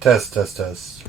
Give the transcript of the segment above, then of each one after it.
Test, test, test.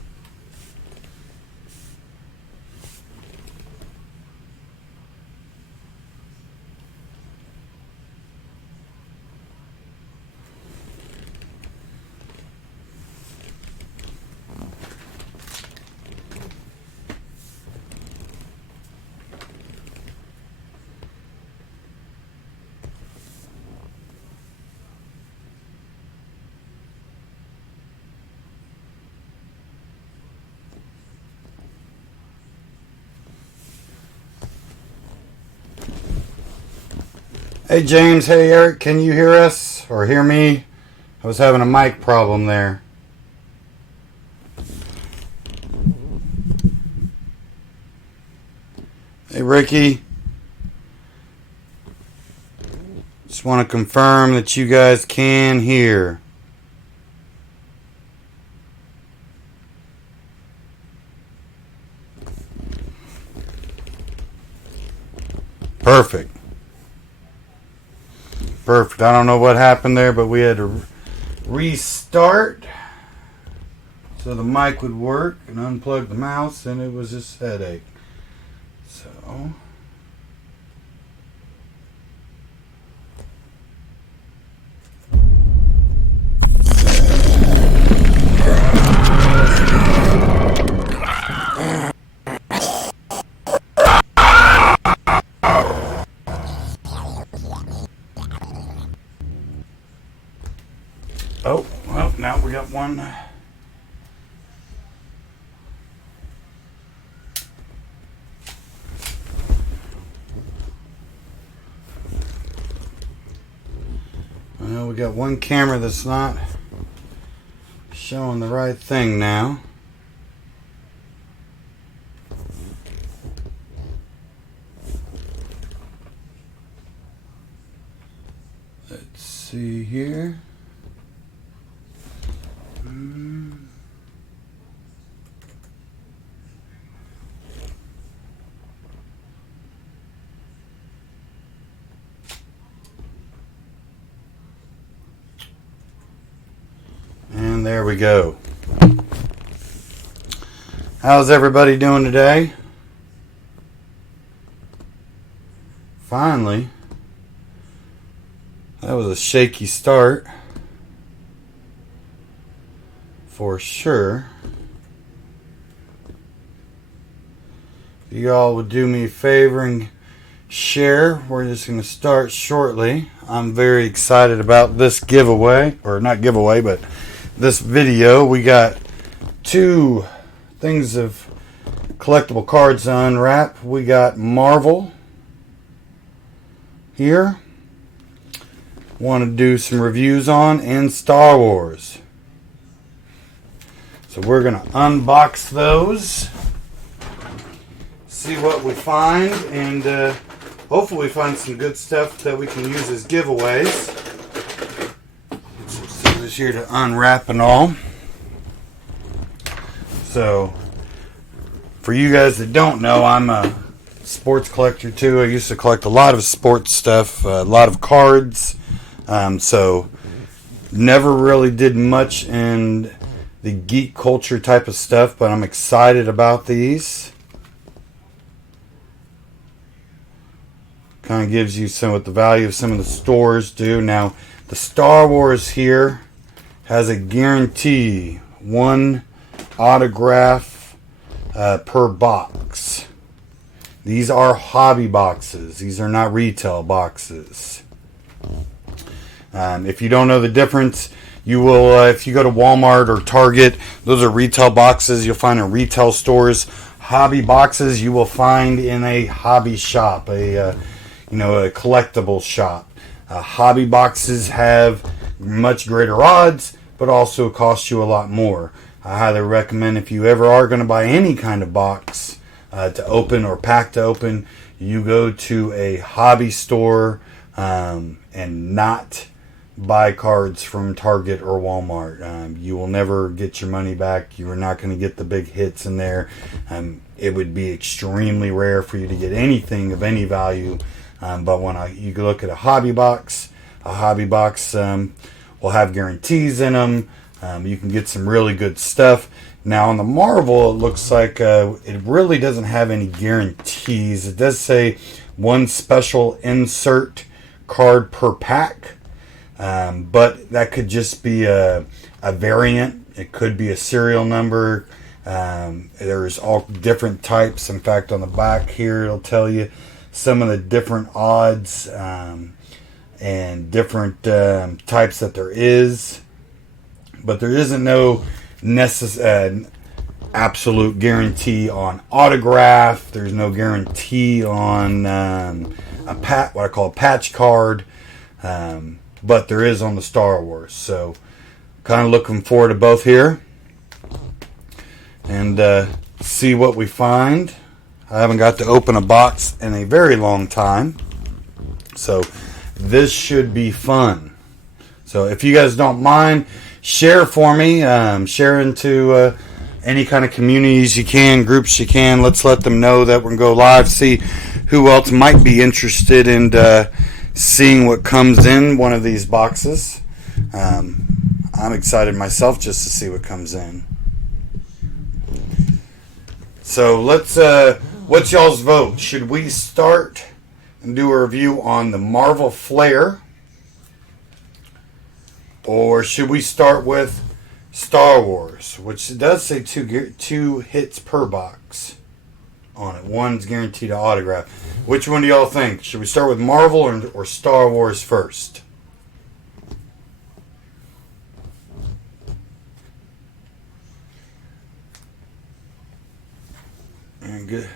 Hey James, hey Eric, can you hear us or hear me? I was having a mic problem there. Hey Ricky, just want to confirm that you guys can hear. Perfect. Perfect. I don't know what happened there, but we had to restart so the mic would work and unplug the mouse, and it was just a headache. So well, now we got one. Well, we got one camera that's not showing the right thing now. Let's see here. And there we go. How's everybody doing today? Finally. That was a shaky start. For sure. If you all would do me a favor and share, we're just going to start shortly. I'm very excited about this giveaway, or not giveaway, but this video. We got two things of collectible cards to unwrap. We got Marvel here. Want to do some reviews on, and Star Wars. So we're going to unbox those, see what we find, and hopefully find some good stuff that we can use as giveaways. Get some scissors here to unwrap and all. So, for you guys that don't know, I'm a sports collector too. I used to collect a lot of sports stuff, a lot of cards. So, never really did much in the geek culture type of stuff, but I'm excited about these. Kind of gives you some what the value of some of the stores do. Now, the Star Wars here has a guarantee, one autograph per box. These are hobby boxes. These are not retail boxes. If you don't know the difference, you will, if you go to Walmart or Target, those are retail boxes you'll find in retail stores. Hobby boxes you will find in a hobby shop, a collectible shop. Hobby boxes have much greater odds, but also cost you a lot more. I highly recommend, if you ever are going to buy any kind of box to open or pack to open, you go to a hobby store and not buy cards from Target or Walmart. You will never get your money back. You are not going to get the big hits in there. It would be extremely rare for you to get anything of any value. But when you look at a hobby box will have guarantees in them. You can get some really good stuff. Now on the Marvel, it looks like it really doesn't have any guarantees. It does say one special insert card per pack, but that could just be a variant. It could be a serial number. There's all different types. In fact, on the back here, it'll tell you some of the different odds and different types that there is. But there isn't no absolute guarantee on autograph. There's no guarantee on what I call a patch card. But there is on the Star Wars. So kind of looking forward to both here. And see what we find. I haven't got to open a box in a very long time. So this should be fun. So if you guys don't mind, share for me. Share into any kind of communities you can, groups you can. Let's let them know that we're going to go live. See who else might be interested in seeing what comes in one of these boxes. I'm excited myself just to see what comes in. So let's, what's y'all's vote? Should we start and do a review on the Marvel Flair? Or should we start with Star Wars, which does say two hits per box on it. One's guaranteed to autograph. Which one do y'all think? Should we start with Marvel or Star Wars first? Good.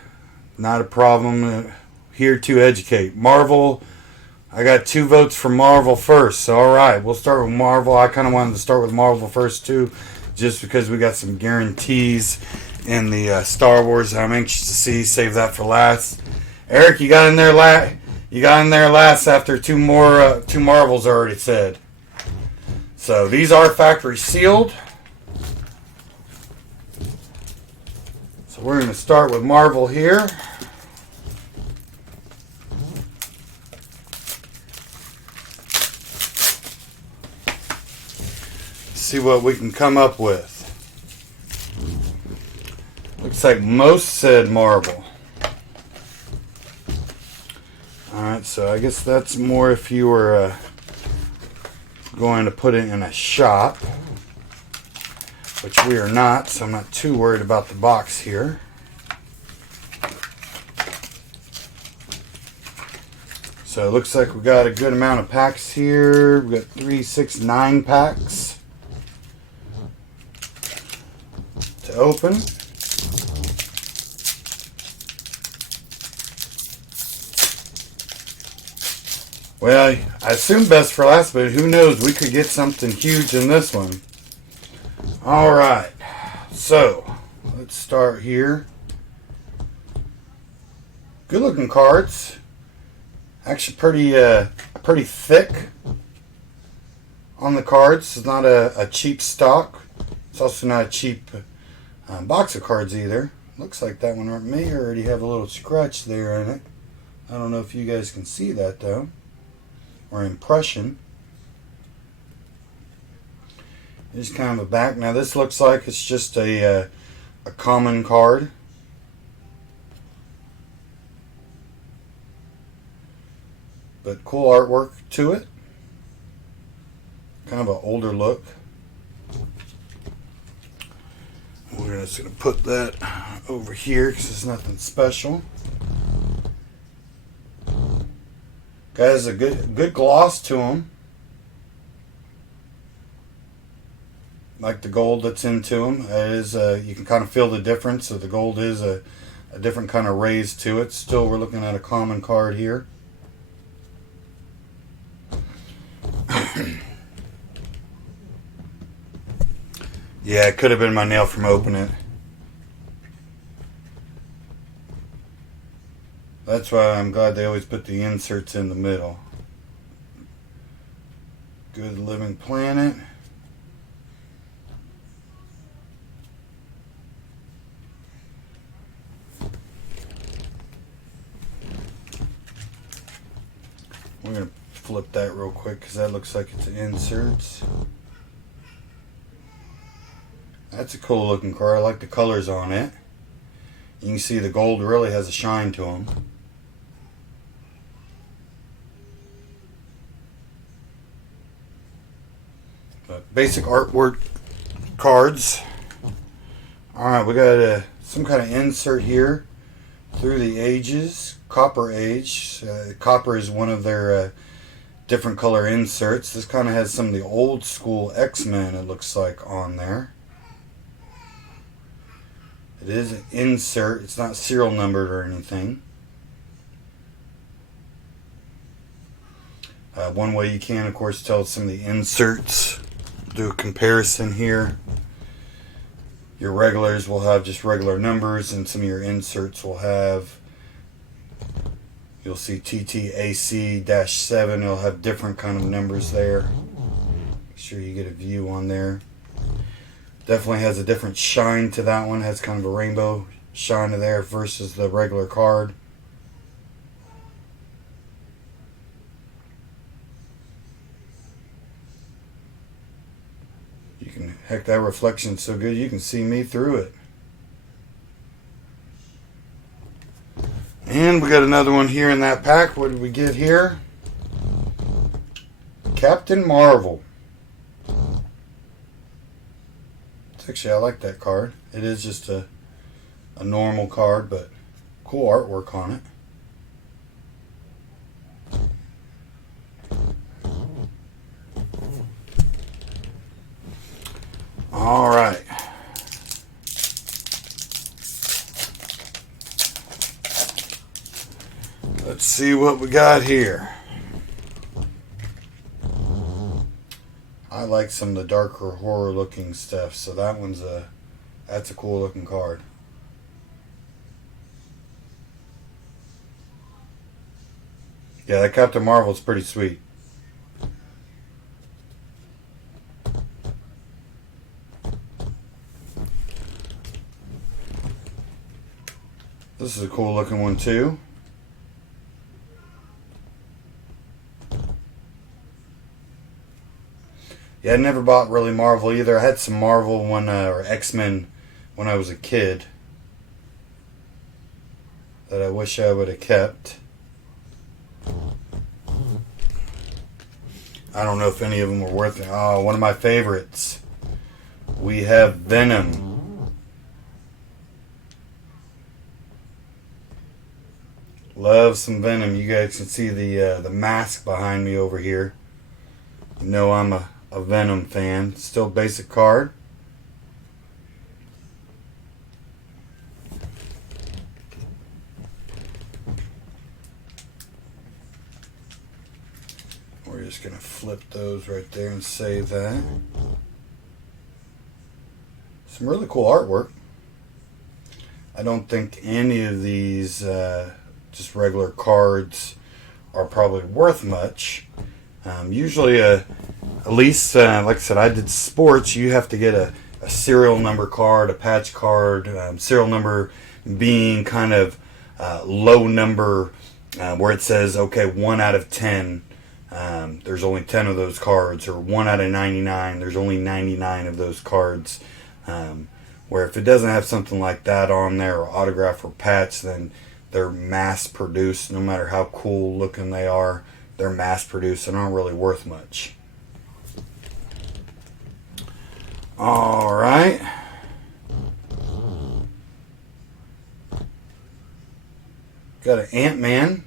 Not a problem. Here to educate. Marvel. I got 2 votes for Marvel first. So, all right, we'll start with Marvel. I kind of wanted to start with Marvel first too, just because we got some guarantees in the Star Wars I'm anxious to see. Save that for last. Eric, you got in there last after two Marvels already said. So these are factory sealed. So we're going to start with Marvel here. See what we can come up with. Looks like most said Marvel. Alright, so I guess that's more if you were going to put it in a shop, which we are not, so I'm not too worried about the box here. So it looks like we got a good amount of packs here. We got 3, 6, 9 packs to open. Well, I assume best for last, but who knows? We could get something huge in this one. Alright, so let's start here. Good looking cards. Actually pretty thick on the cards. It's not a cheap stock. It's also not a cheap box of cards either. Looks like that one may already have a little scratch there in it. I don't know if you guys can see that though. Or impression. There's kind of a back. Now this looks like it's just a common card. But cool artwork to it. Kind of an older look. We're just going to put that over here because it's nothing special. Guys, a good gloss to them. Like the gold that's into them. It is, you can kind of feel the difference. So the gold is a different kind of raise to it. Still, we're looking at a common card here. Yeah, it could have been my nail from opening it. That's why I'm glad they always put the inserts in the middle. Good Living Planet. We're going to flip that real quick because that looks like it's inserts. That's a cool looking card. I like the colors on it. You can see the gold really has a shine to them. But basic artwork cards. Alright, we got some kind of insert here. Through the Ages, Copper Age. Copper is one of their different color inserts. This kind of has some of the old school X-Men, it looks like, on there. It is an insert. It's not serial numbered or anything. One way you can, of course, tell some of the inserts. Do a comparison here. Your regulars will have just regular numbers, and some of your inserts will have, you'll see TTAC-7. It'll have different kind of numbers there. Make sure you get a view on there. Definitely has a different shine to that one. Has kind of a rainbow shine to there versus the regular card. You can, heck, that reflection's so good you can see me through it. And we got another one here in that pack. What did we get here? Captain Marvel. Actually, I like that card. It is just a normal card, but cool artwork on it. All right. Let's see what we got here. I like some of the darker horror looking stuff, so that's a cool looking card. Yeah, that Captain Marvel's pretty sweet. This is a cool looking one too. Yeah, I never bought really Marvel either. I had some Marvel or X-Men when I was a kid that I wish I would have kept. I don't know if any of them were worth it. Oh, one of my favorites. We have Venom. Love some Venom. You guys can see the mask behind me over here. You know I'm a Venom fan. Still basic card. We're just going to flip those right there and save that. Some really cool artwork. I don't think any of these just regular cards are probably worth much. Usually at least, like I said, I did sports. You have to get a serial number card, a patch card. Serial number being kind of low number where it says, okay, 1 out of 10. There's only 10 of those cards, or 1 out of 99. There's only 99 of those cards. Where if it doesn't have something like that on there, or autograph or patch, then they're mass produced. No matter how cool looking they are, they're mass produced and aren't really worth much. All right. Got an Ant-Man.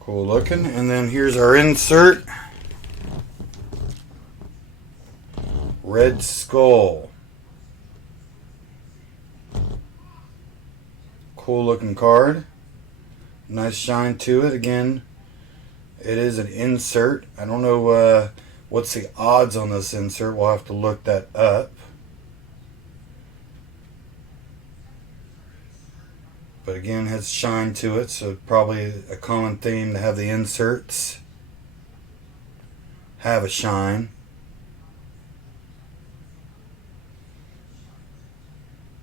Cool looking. And then here's our insert. Red Skull. Cool looking card. Nice shine to it. Again, it is an insert. I don't know what's the odds on this insert. We'll have to look that up. But again, it has shine to it, so probably a common theme to have the inserts have a shine.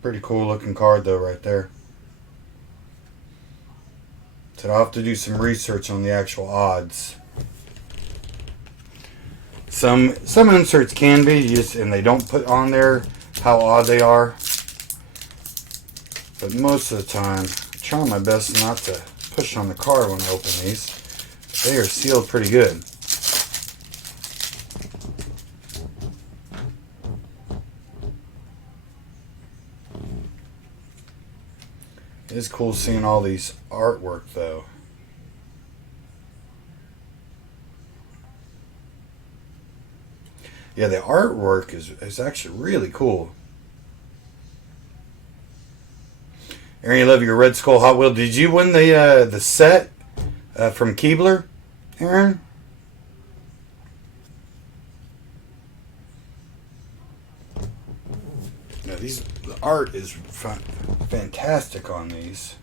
Pretty cool looking card though right there. So I'll have to do some research on the actual odds. Some inserts can be just, and they don't put on there how odd they are. But most of the time, I try my best not to push on the card when I open these. They are sealed pretty good. It is cool seeing all these artwork though. Yeah, the artwork is actually really cool. Aaron, you love your Red Skull Hot Wheel. Did you win the set from Keebler, Aaron? Yeah, the art is fantastic on these.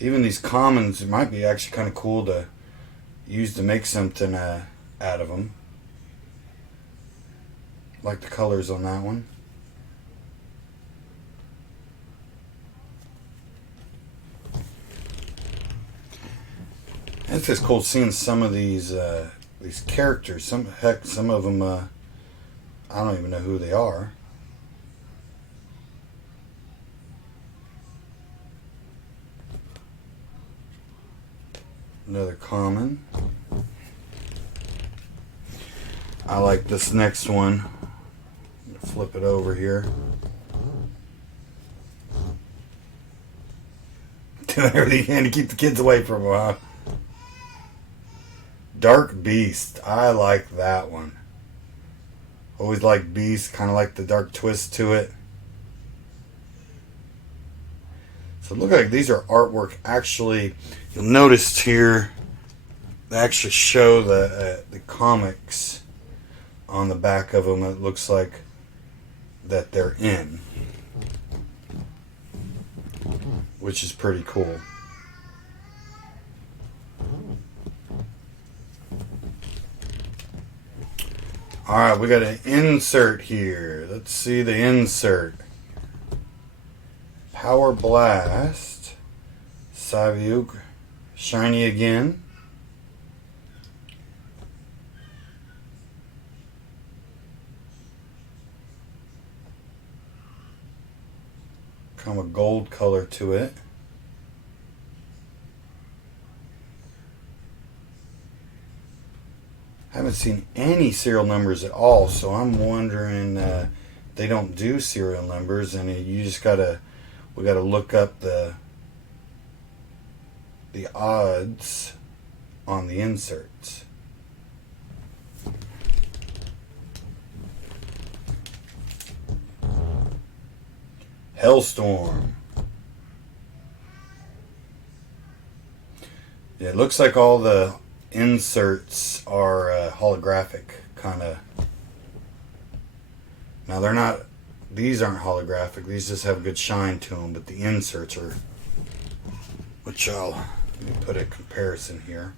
Even these commons, it might be actually kind of cool to use to make something out of them. Like the colors on that one. It's just cool seeing some of these characters. Some of them I don't even know who they are. Another common. I like this next one. Flip it over here. Do everything you can to keep the kids away from them, huh? Dark Beast. I like that one. Always like Beast. Kind of like the dark twist to it. So look like these are artwork. Actually, you'll notice here they actually show the comics on the back of them. It looks like that they're in, which is pretty cool. Alright, we got an insert here. Let's see the insert. Power Blast. Saviuk. Shiny again. Kind of a gold color to it. I haven't seen any serial numbers at all, so I'm wondering they don't do serial numbers, and we gotta look up the odds on the inserts. Hellstorm. Yeah, it looks like all the inserts are holographic, kind of. Now they're not, these aren't holographic, these just have good shine to them, but the inserts are, which let me put a comparison here.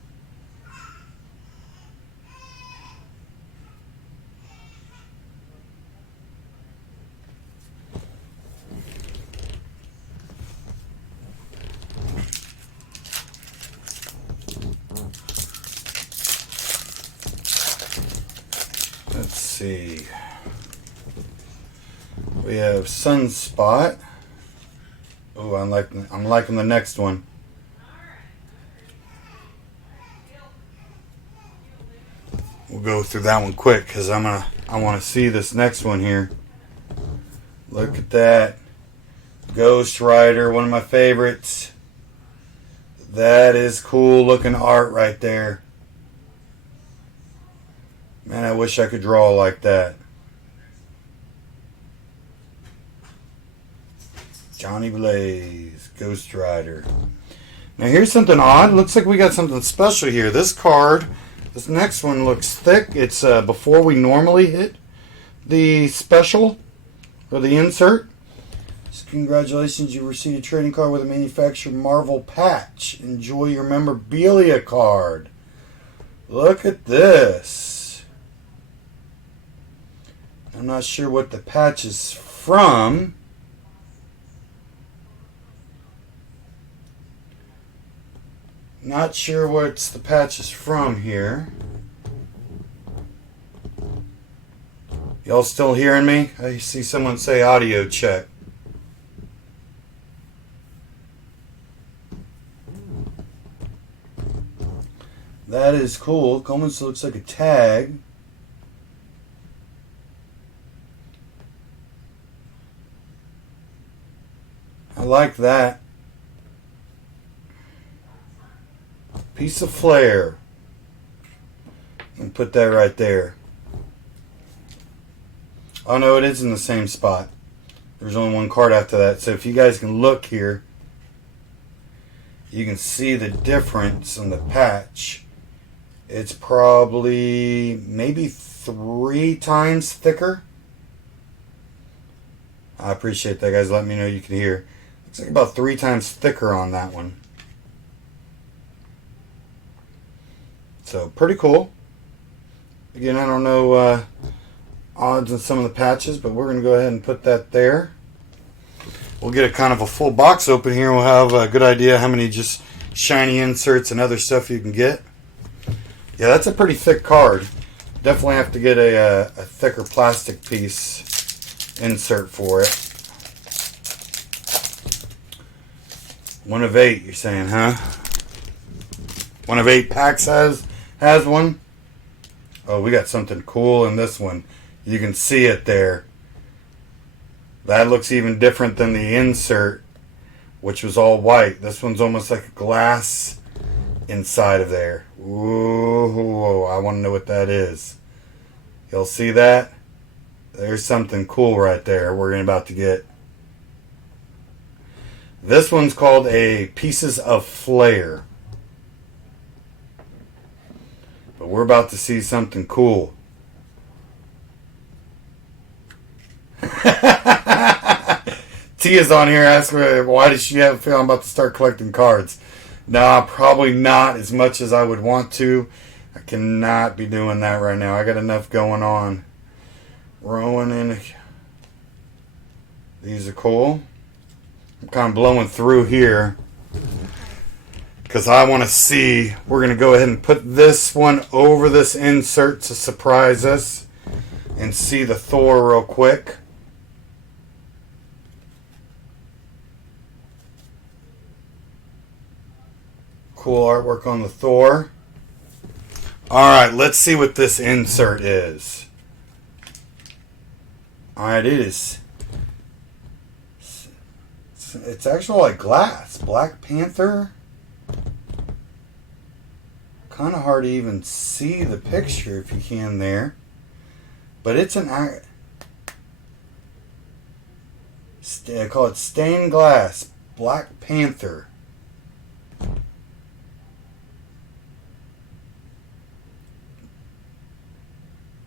Let's see. We have Sunspot. Oh, I'm liking the next one. We'll go through that one quick because I want to see this next one here. Look at that. Ghost Rider, one of my favorites. That is cool looking art right there. Man, I wish I could draw like that. Johnny Blaze, Ghost Rider. Now here's something odd. Looks like we got something special here. This card, this next one looks thick. It's before we normally hit the special or the insert. So congratulations, you received a trading card with a manufacturer Marvel patch. Enjoy your memorabilia card. Look at this. I'm not sure what the patch is from. Not sure what the patch is from here. Y'all still hearing me? I see someone say audio check. That is cool. It almost looks like a tag. I like that. Piece of flair. And put that right there. Oh no, it is in the same spot. There's only one card after that. So if you guys can look here, you can see the difference in the patch. It's probably maybe 3 times thicker. I appreciate that, guys. Let me know you can hear. Looks like about 3 times thicker on that one. So pretty cool. Again, I don't know odds on some of the patches, but we're going to go ahead and put that there. We'll get a kind of a full box open here. We'll have a good idea how many just shiny inserts and other stuff you can get. Yeah, that's a pretty thick card. Definitely have to get a thicker plastic piece insert for it. 1 of 8, you're saying, huh? 1 of 8 packs has one. Oh, we got something cool in this one. You can see it there. That looks even different than the insert, which was all white. This one's almost like a glass inside of there. Ooh, I want to know what that is. You'll see that? There's something cool right there we're about to get. This one's called a Pieces of Flair. But we're about to see something cool. Tia's on here asking why does she have a feeling I'm about to start collecting cards. Nah, probably not as much as I would want to. I cannot be doing that right now. I got enough going on. Rowan in. These are cool. I'm kind of blowing through here because I want to see. We're going to go ahead and put this one over this insert to surprise us and see the Thor real quick. Cool artwork on the Thor. Alright, let's see what this insert is. Alright, it is. It's actually like glass. Black Panther. Kind of hard to even see the picture if you can there. But it's an... I call it stained glass. Black Panther.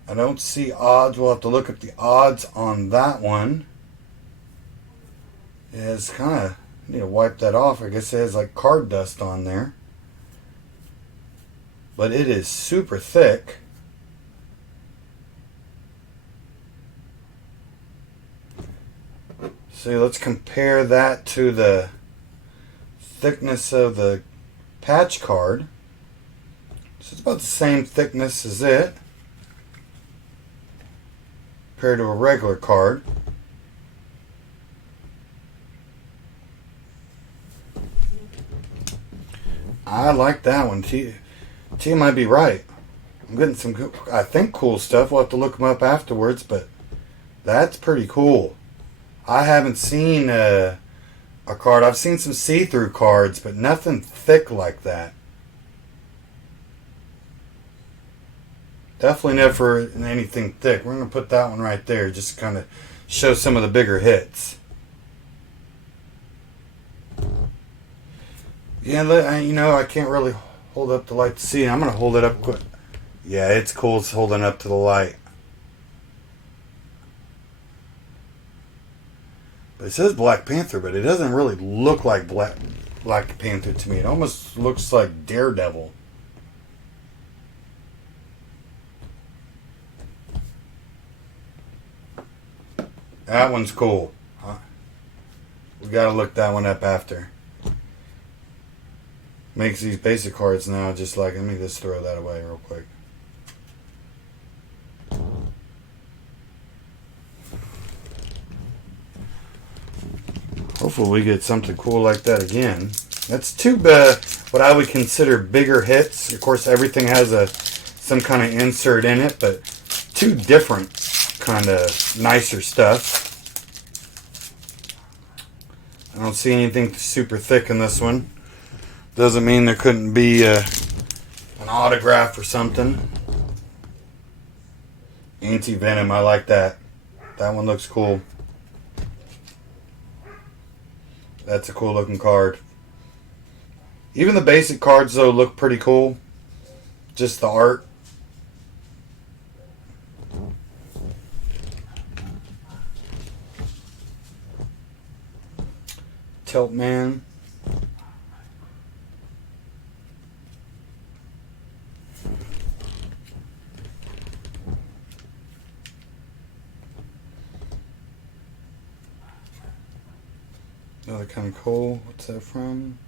I don't see odds. We'll have to look at the odds on that one. It's kind of... I need to wipe that off. I guess it has like card dust on there. But it is super thick. So let's compare that to the thickness of the patch card. So it's about the same thickness as it. Compared to a regular card. I like that one. T might be right. I'm getting some, I think, cool stuff. We'll have to look them up afterwards, but that's pretty cool. I haven't seen a card. I've seen some see-through cards, but nothing thick like that. Definitely never anything thick. We're going to put that one right there just to kind of show some of the bigger hits. Yeah, you know, I can't really hold up the light to see. I'm going to hold it up quick. Yeah, it's cool. It's holding up to the light. But it says Black Panther, but it doesn't really look like Black Panther to me. It almost looks like Daredevil. That one's cool. We got to look that one up after. Makes these basic cards now just like, let me just throw that away real quick. Hopefully we get something cool like that again. That's two what I would consider bigger hits. Of course, everything has some kind of insert in it, but two different kind of nicer stuff. I don't see anything super thick in this one. Doesn't mean there couldn't be an autograph or something. Anti-Venom, I like that. That one looks cool. That's a cool looking card. Even the basic cards though look pretty cool. Just the art. Tilt Man. Another kind of cool. What's that from?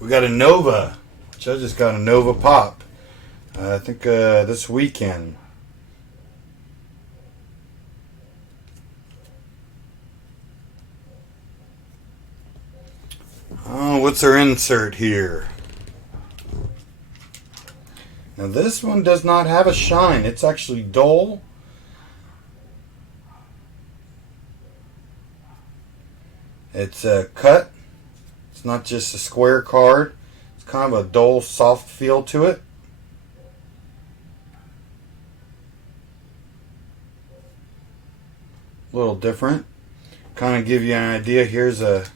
We got a Nova. Which I just got a Nova Pop. I think this weekend. Oh, what's our insert here? Now this one does not have a shine. It's actually dull. It's a cut. It's not just a square card. It's kind of a dull, soft feel to it. A little different. Kind of give you an idea. Here's a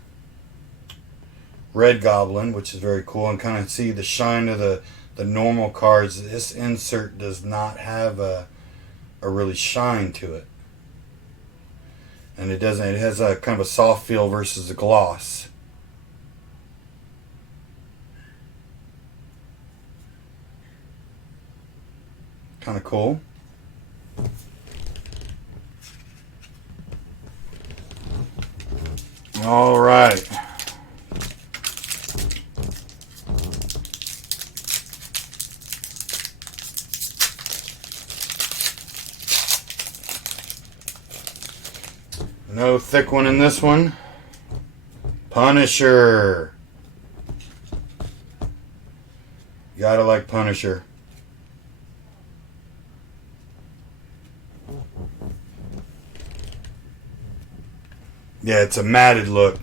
Red Goblin, which is very cool, and kind of see the shine of the normal cards. This insert does not have a really shine to it. And it doesn't. It has a kind of a soft feel versus a gloss. Kind of cool. All right. No thick one in this one. Punisher. You gotta like Punisher. Yeah, it's a matted look.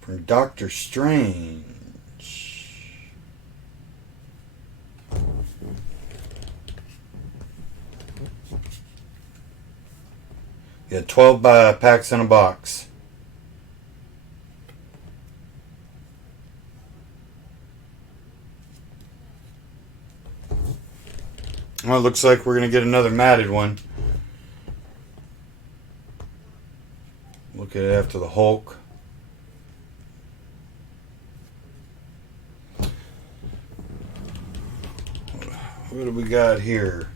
From Doctor Strange. Yeah, 12 packs in a box. Well, it looks like we're going to get another matted one. Look at it after the Hulk. What do we got here?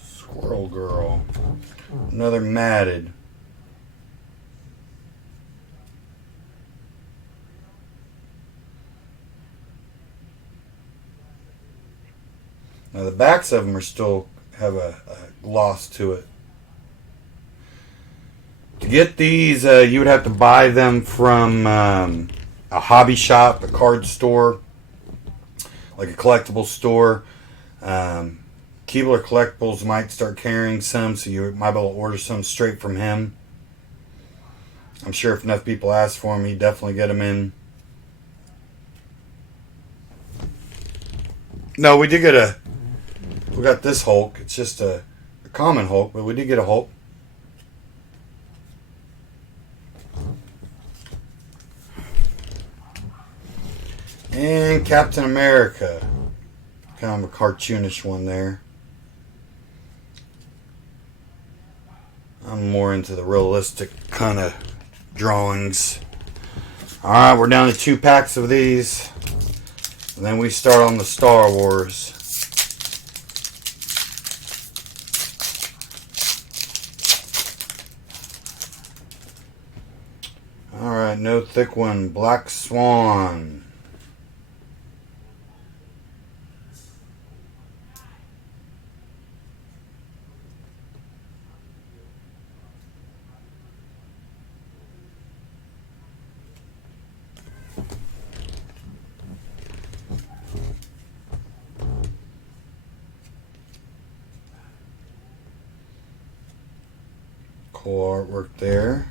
Squirrel Girl. Another matted. Now the backs of them are still have a gloss to it. To get these, you would have to buy them from a hobby shop, a card store, like a collectible store. Keebler Collectibles might start carrying some, so you might be able to order some straight from him. I'm sure if enough people ask for them, he'd definitely get them in. No, we got this Hulk. It's just a common Hulk, but we did get a Hulk. And Captain America. Kind of a cartoonish one there. I'm more into the realistic kind of drawings. Alright, we're down to 2 packs of these. And then we start on the Star Wars. Alright, no thick one. Black Swan. Cool artwork there.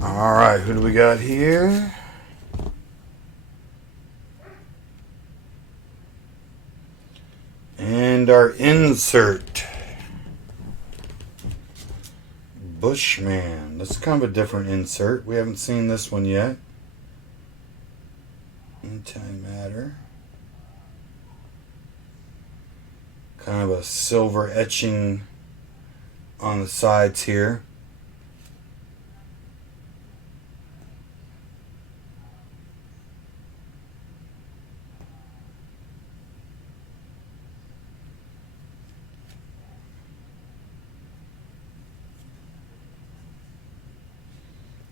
Alright, who do we got here? And our insert. Bushman. This is kind of a different insert. We haven't seen this one yet. Antimatter. Kind of a silver etching on the sides here.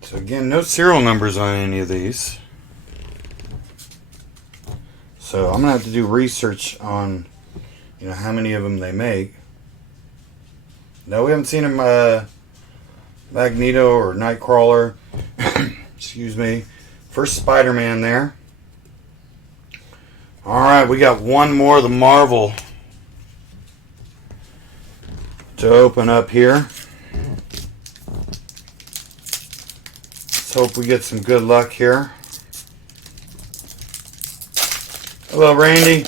So again, no serial numbers on any of these. So I'm gonna have to do research on, how many of them they make. No, we haven't seen them. Magneto or Nightcrawler. Excuse me. First Spider-Man there. All right, we got one more of the Marvel to open up here. Hope we get some good luck here. Hello, Randy.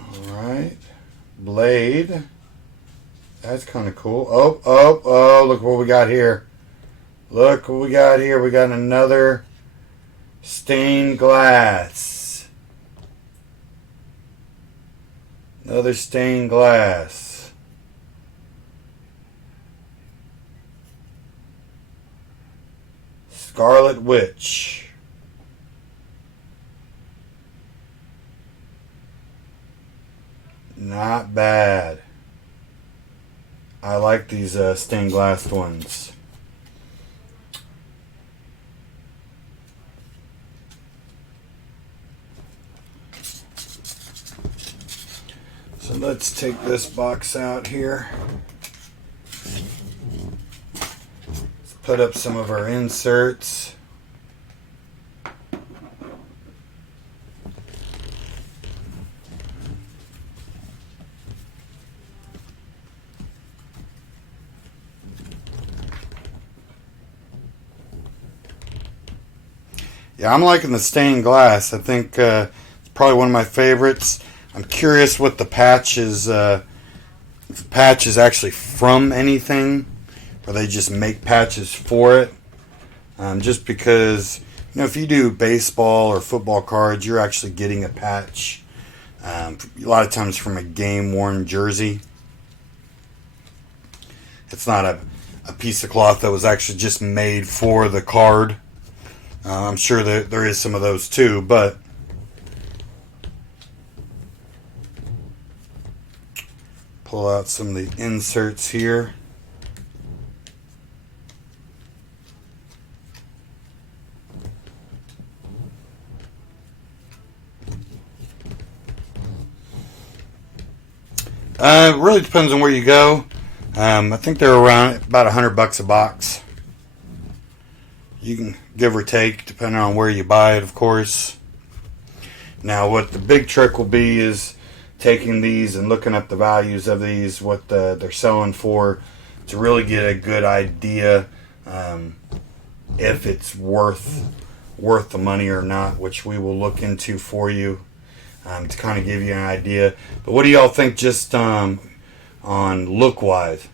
Alright. Blade. That's kind of cool. Oh, look what we got here. Look what we got here. We got another stained glass. Another stained glass. Scarlet Witch. Not bad. I like these stained glass ones. So let's take this box out here. Let's put up some of our inserts. Yeah, I'm liking the stained glass. I think it's probably one of my favorites. I'm curious what the patch is. If the patch is actually from anything, or they just make patches for it. Just because, if you do baseball or football cards, you're actually getting a patch. A lot of times from a game-worn jersey. It's not a piece of cloth that was actually just made for the card. I'm sure that there is some of those too, but pull out some of the inserts here. It really depends on where you go. I think they're around about $100 a box. You can give or take depending on where you buy it, of course. Now, what the big trick will be is taking these and looking up the values of these, what they're selling for, to really get a good idea if it's worth the money or not, which we will look into for you to kind of give you an idea. But what do y'all think just on look-wise?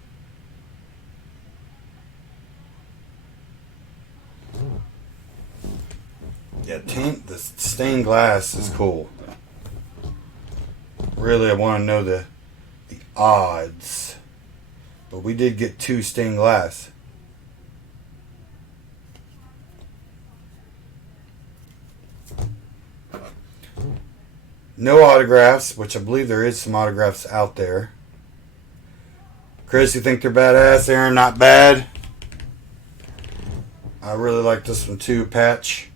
Yeah, the stained glass is cool. Really, I want to know odds. But we did get 2 stained glass. No autographs, which I believe there is some autographs out there. Chris, you think they're badass? Aaron, not bad. I really like this one too, Patch.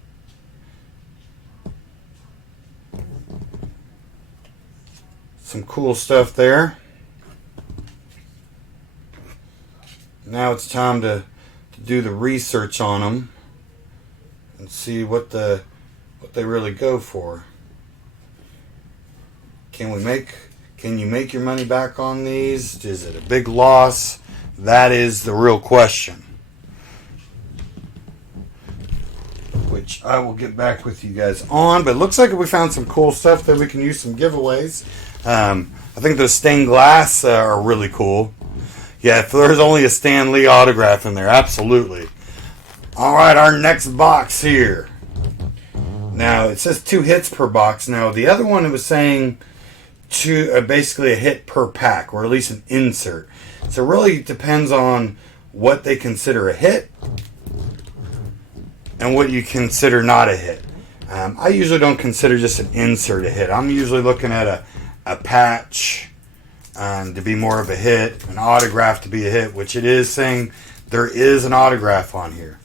Some cool stuff there. Now it's time to do the research on them and see what they really go for. Can you make your money back on these? Is it a big loss? That is the real question. Which I will get back with you guys on. But it looks like we found some cool stuff that we can use some giveaways. I think those stained glass are really cool. Yeah, if there's only a Stan Lee autograph in there, absolutely. All right, our next box here. Now, it says 2 hits per box. Now, the other one, it was saying basically a hit per pack, or at least an insert. So it really depends on what they consider a hit and what you consider not a hit. I usually don't consider just an insert a hit. I'm usually looking at a patch to be more of a hit, an autograph to be a hit, which it is saying there is an autograph on here.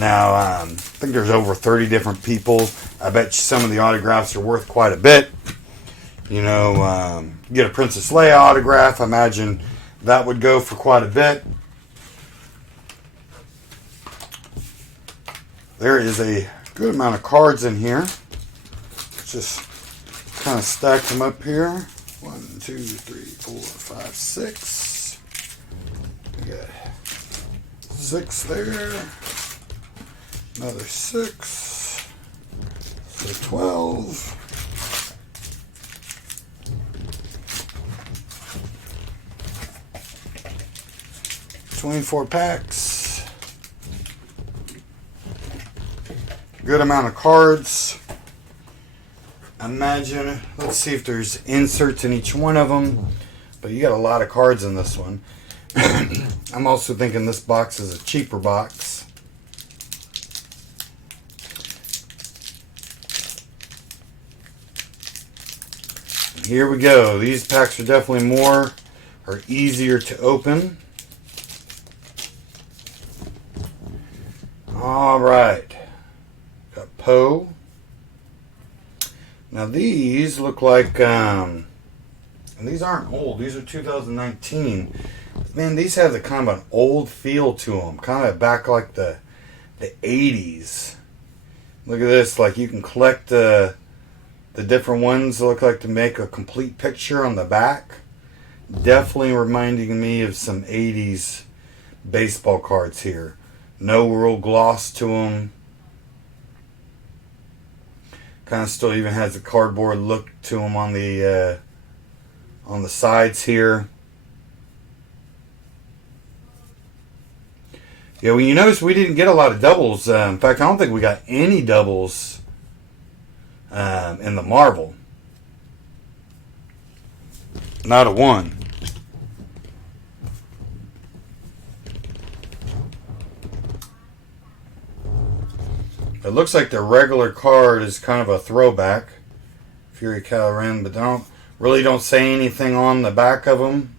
Now, I think there's over 30 different people. I bet you some of the autographs are worth quite a bit. You know, you get a Princess Leia autograph. I imagine that would go for quite a bit. There is a good amount of cards in here. Just kind of stack them up here. 1, 2, 3, 4, 5, 6. We got 6 there. Another 6. So 12. 24 packs. Good amount of cards. Imagine, let's see if there's inserts in each one of them. But you got a lot of cards in this one. I'm also thinking this box is a cheaper box. Here we go. These packs are definitely easier to open. All right. Got Poe. Now these look like, and these aren't old. These are 2019. Man, these have the kind of an old feel to them. Kind of back like the 80s. Look at this. Like you can collect the different ones that look like to make a complete picture on the back. Definitely reminding me of some 80s baseball cards here. No real gloss to them. Kind of still even has a cardboard look to them on the sides here. Yeah, well, you notice we didn't get a lot of doubles. In fact, I don't think we got any doubles in the Marvel. Not a one. It looks like the regular card is kind of a throwback. Fury Kylo Ren, but they don't say anything on the back of them.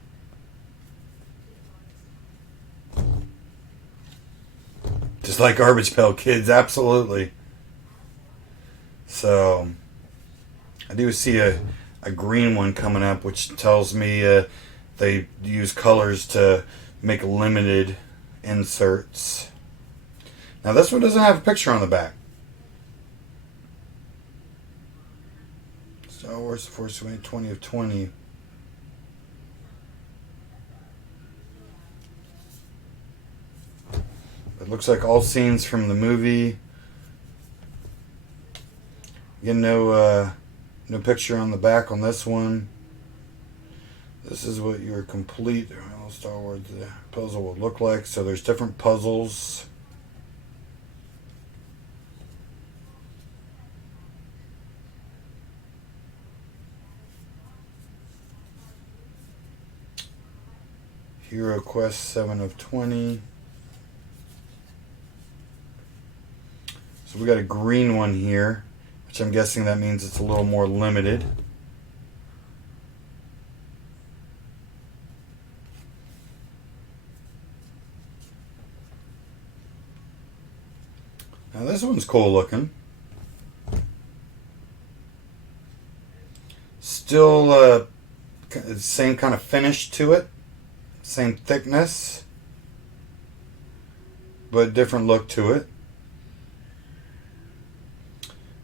Just like Garbage Pail Kids, absolutely. So, I do see a green one coming up, which tells me they use colors to make limited inserts. Now this one doesn't have a picture on the back. Star Wars: The Force Awakens 20 of 20. It looks like all scenes from the movie. Again, no picture on the back on this one. This is what your complete Star Wars puzzle would look like. So there's different puzzles. Hero Quest 7 of 20. So we got a green one here, which I'm guessing that means it's a little more limited. Now this one's cool looking. Still same kind of finish to it. Same thickness. But different look to it.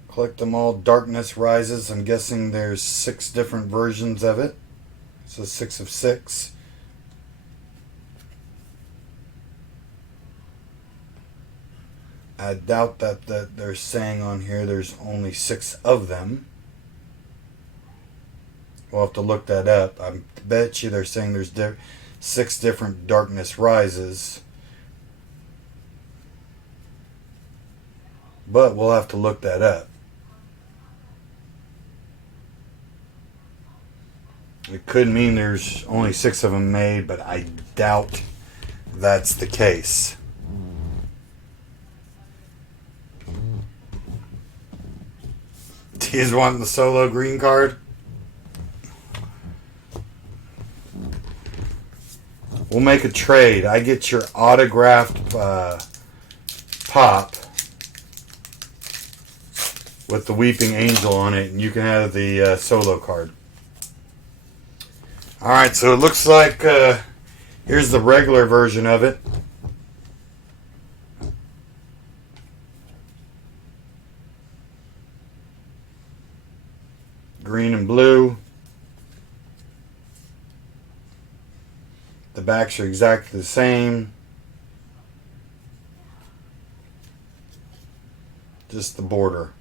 Collect them all. Darkness Rises. I'm guessing there's 6 different versions of it. So 6 of 6. I doubt that they're saying on here there's only 6 of them. We'll have to look that up. I bet you they're saying there's 6 different Darkness Rises. But we'll have to look that up. It could mean there's only 6 of them made, but I doubt that's the case. Do you want the solo green card? We'll make a trade. I get your autographed pop with the Weeping Angel on it, and you can have the solo card. Alright, so it looks like here's the regular version of it. Green and blue. The backs are exactly the same. Just the border.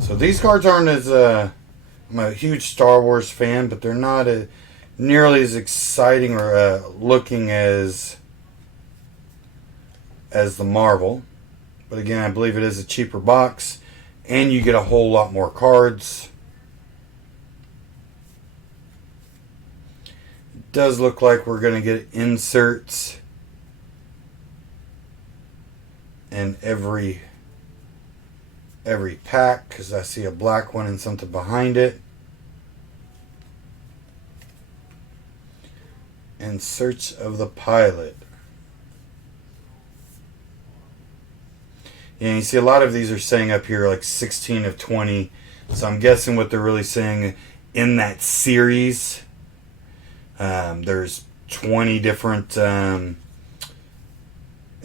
So these cards aren't as I'm a huge Star Wars fan, but they're not nearly as exciting or looking as the Marvel. But again, I believe it is a cheaper box, and you get a whole lot more cards. It does look like we're going to get inserts in every pack, because I see a black one and something behind it. In Search of the Pilot. And you see a lot of these are saying up here like 16 of 20. So I'm guessing what they're really saying in that series, there's 20 different In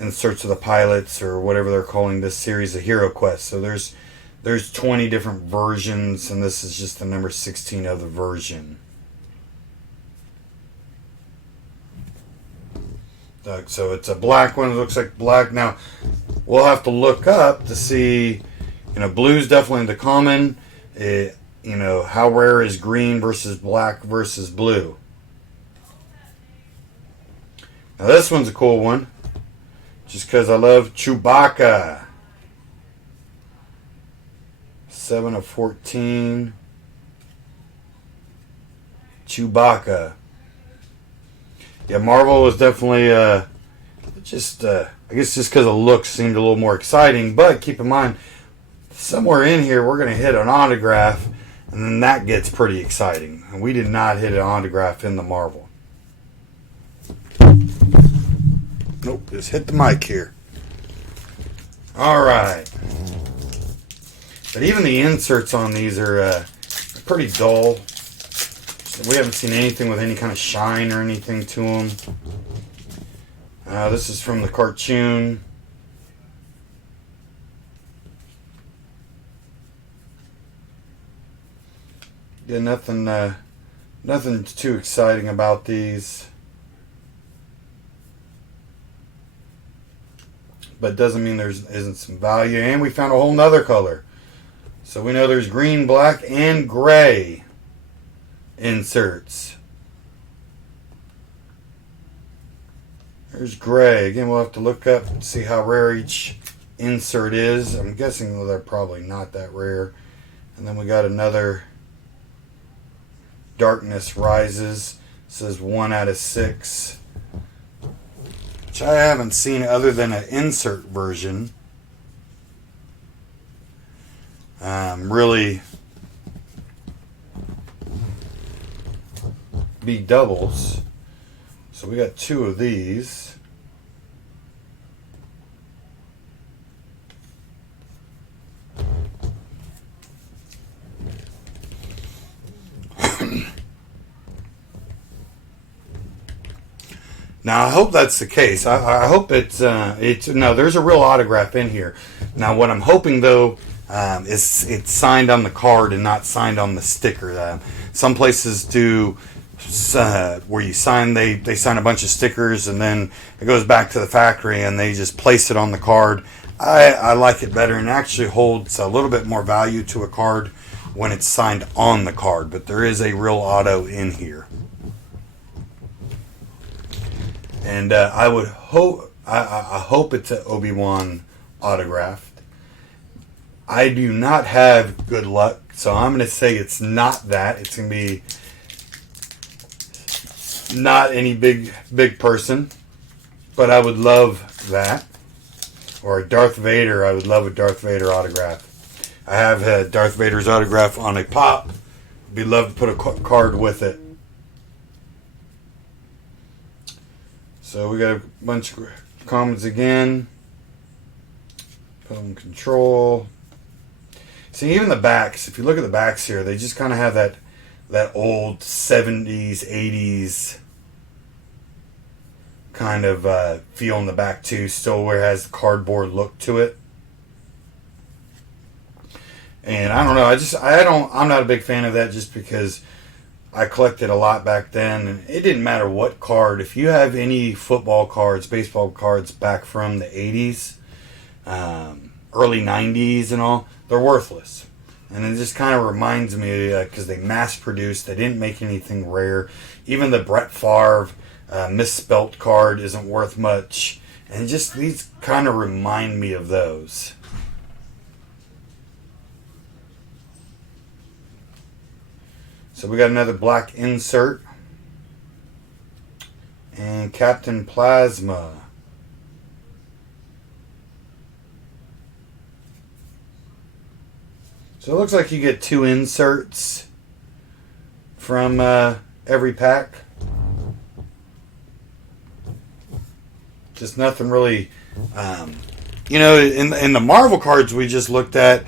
Search of the Pilots, or whatever they're calling this series, a Hero Quest. So there's 20 different versions, and this is just the number 16 of the version. So it's a black one. It looks like black. Now, we'll have to look up to see, blue's definitely the common. How rare is green versus black versus blue? Now, this one's a cool one, just because I love Chewbacca. 7 of 14. Chewbacca. Yeah, Marvel was definitely I guess just because the looks seemed a little more exciting. But keep in mind, somewhere in here we're going to hit an autograph, and then that gets pretty exciting. And we did not hit an autograph in the Marvel. Nope, just hit the mic here. Alright. But even the inserts on these are pretty dull. We haven't seen anything with any kind of shine or anything to them. This is from the cartoon. Yeah, nothing too exciting about these. But doesn't mean there isn't some value. And we found a whole nother color. So we know there's green, black, and gray inserts. There's gray. Again, we'll have to look up and see how rare each insert is. I'm guessing they're probably not that rare. And then we got another Darkness Rises. It says 1 out of 6. Which I haven't seen other than an insert version. Really be doubles. So we got 2 of these. Now I hope that's the case. I hope it's no. There's a real autograph in here. Now what I'm hoping though is it's signed on the card and not signed on the sticker. Some places do where you sign they sign a bunch of stickers and then it goes back to the factory and they just place it on the card. I like it better and actually holds a little bit more value to a card when it's signed on the card. But there is a real auto in here. And I would hope, I hope it's an Obi-Wan autographed. I do not have good luck, so I'm going to say it's not that. It's going to be not any big person, but I would love that. Or a Darth Vader, I would love a Darth Vader autograph. I have had Darth Vader's autograph on a pop. Be love to put a card with it. So we got a bunch of comments again. Put them in control. See, even the backs, if you look at the backs here, they just kind of have that old 70s, 80s kind of feel in the back too. Still where it has the cardboard look to it. And I don't know, I'm not a big fan of that just because I collected a lot back then, and it didn't matter what card. If you have any football cards, baseball cards back from the 80s, early 90s and all, they're worthless. And it just kind of reminds me, because they mass-produced, they didn't make anything rare. Even the Brett Favre misspelt card isn't worth much. And just these kind of remind me of those. So we got another black insert. And Captain Plasma. So it looks like you get 2 inserts from every pack. Just nothing really, in the Marvel cards we just looked at,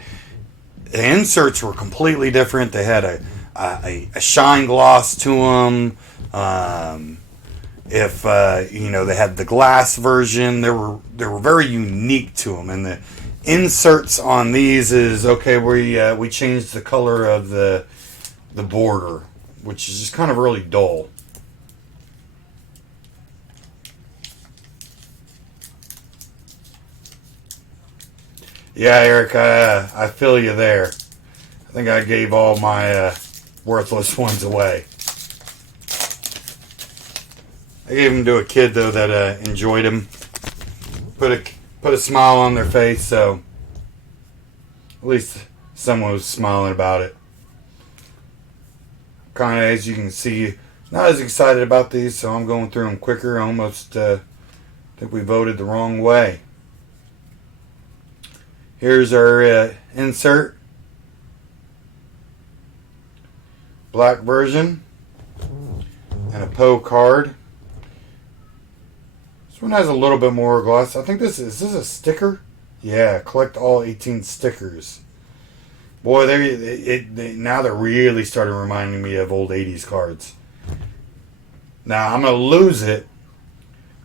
the inserts were completely different. They had a shine gloss to them. They had the glass version, they were very unique to them. And the inserts on these is okay. We changed the color of the border, which is just kind of really dull. Yeah, Eric, I feel you there. I think I gave all my worthless ones away. I gave them to a kid though that enjoyed them. Put a smile on their face, so at least someone was smiling about it. Kind of, as you can see, not as excited about these, so I'm going through them quicker. I almost think we voted the wrong way. Here's our insert. Black version. And a Poe card. This one has a little bit more gloss. I think this is a sticker? Yeah, collect all 18 stickers. Boy, now they're really starting reminding me of old 80s cards. Now, I'm going to lose it.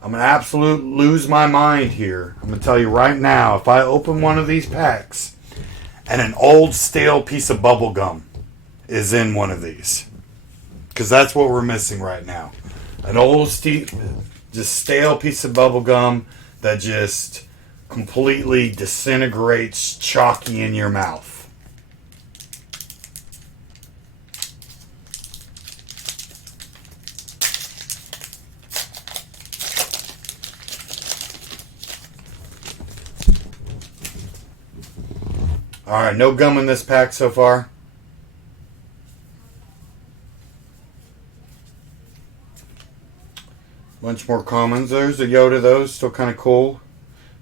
I'm going to absolutely lose my mind here. I'm going to tell you right now, if I open one of these packs and an old stale piece of bubble gum is in one of these, because that's what we're missing right now. An old just stale piece of bubble gum that just completely disintegrates chalky in your mouth. Alright, no gum in this pack so far. Bunch more commons. There's a Yoda, though. Still kind of cool.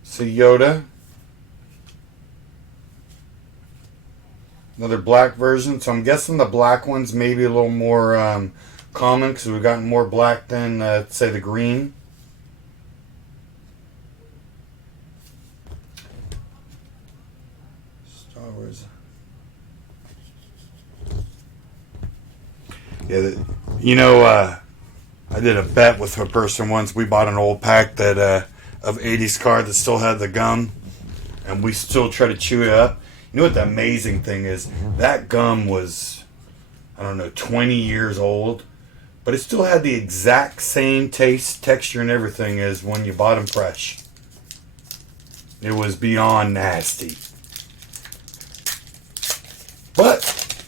See Yoda. Another black version. So I'm guessing the black one's maybe a little more common because we've gotten more black than, say, the green. Star Wars. Yeah, you know, I did a bet with a person once. We bought an old pack that of 80s card that still had the gum, and we still try to chew it up. You know what the amazing thing is? That gum was, I don't know, 20 years old, but it still had the exact same taste, texture, and everything as when you bought them fresh. It was beyond nasty. But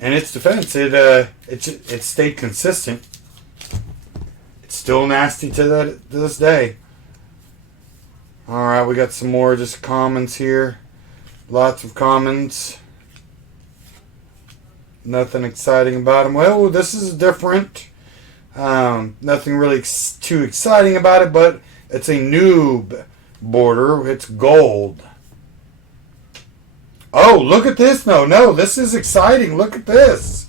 in its defense, it stayed consistent. It's still nasty to this day. All right, we got some more just commons here. Lots of commons. Nothing exciting about them. Well, this is different. Nothing really too exciting about it, but it's a noob border. It's gold. Oh, look at this. No, this is exciting. Look at this.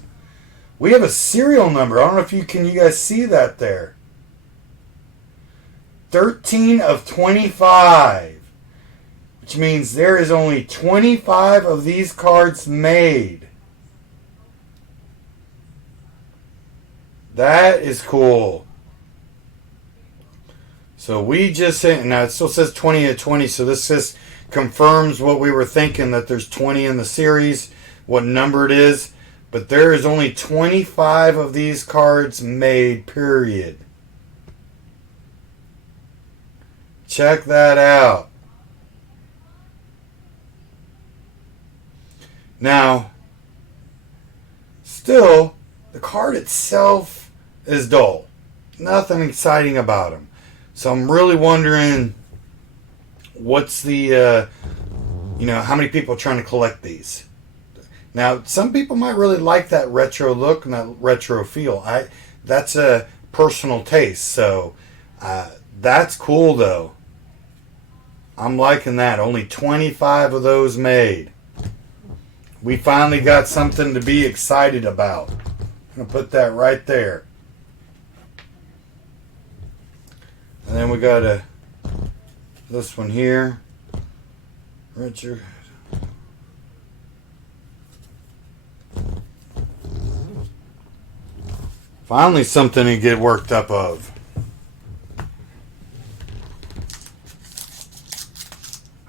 We have a serial number. I don't know if you guys see that there. 13 of 25. Which means there is only 25 of these cards made. That is cool. So we just said, now it still says 20 of 20, so this just confirms what we were thinking, that there's 20 in the series, what number it is. But there is only 25 of these cards made, period. Check that out. Now, still, the card itself is dull. Nothing exciting about them. So I'm really wondering what's the, how many people are trying to collect these. Now, some people might really like that retro look and that retro feel. That's a personal taste. So that's cool, though. I'm liking that. Only 25 of those made. We finally got something to be excited about. I'm going to put that right there. And then we got this one here. Richard. Finally something to get worked up of.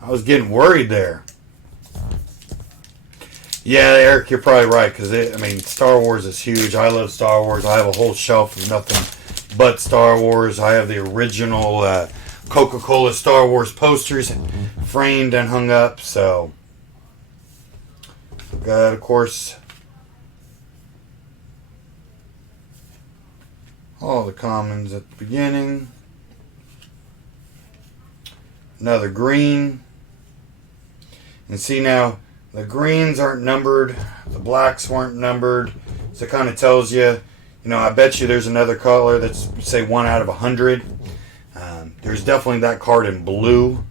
I was getting worried there. Yeah, Eric, you're probably right, because Star Wars is huge. I love Star Wars. I have a whole shelf of nothing but Star Wars. I have the original Coca-Cola Star Wars posters framed and hung up. So, got, of course, all the commons at the beginning. Another green. And see now, the greens aren't numbered, the blacks weren't numbered, so it kind of tells you, I bet you there's another color that's, say, 1 out of 100. There's definitely that card in blue.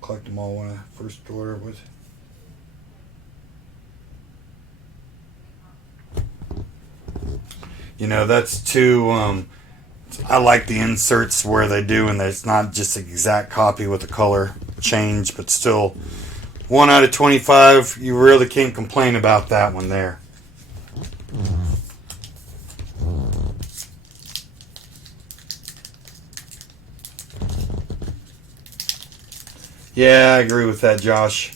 Collect them all when I first order with. That's too, I like the inserts where they do, and it's not just an exact copy with the color change, but still 1 out of 25, you really can't complain about that one there. Yeah, I agree with that, Josh.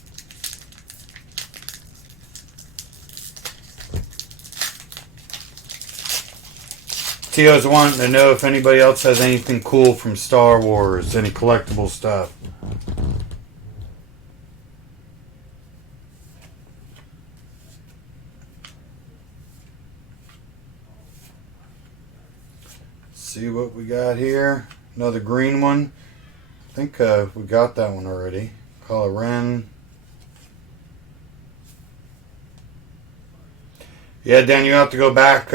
Tio's wanting to know if anybody else has anything cool from Star Wars, any collectible stuff. See what we got here. Another green one. I think we got that one already. Kylo Ren. Yeah, Dan, you have to go back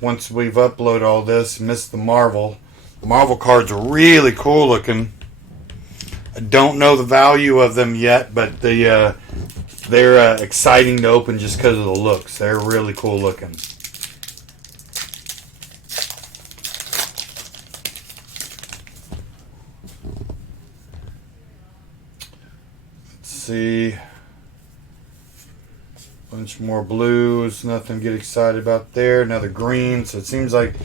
once we've uploaded all this. Missed the Marvel. The Marvel cards are really cool looking. I don't know the value of them yet, but they're exciting to open just because of the looks. They're really cool looking. Let's see. Bunch more blues. Nothing to get excited about there. Another green. So it seems like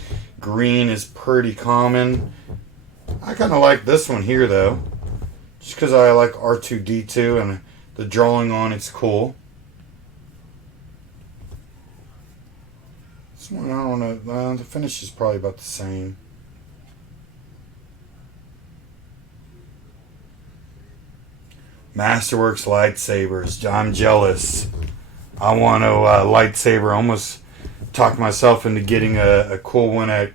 green is pretty common. I kind of like this one here, though. Just because I like R2-D2 and the drawing on it's cool. This one, I don't know. The finish is probably about the same. Masterworks lightsabers. I'm jealous. I want a lightsaber. I almost talked myself into getting a cool one at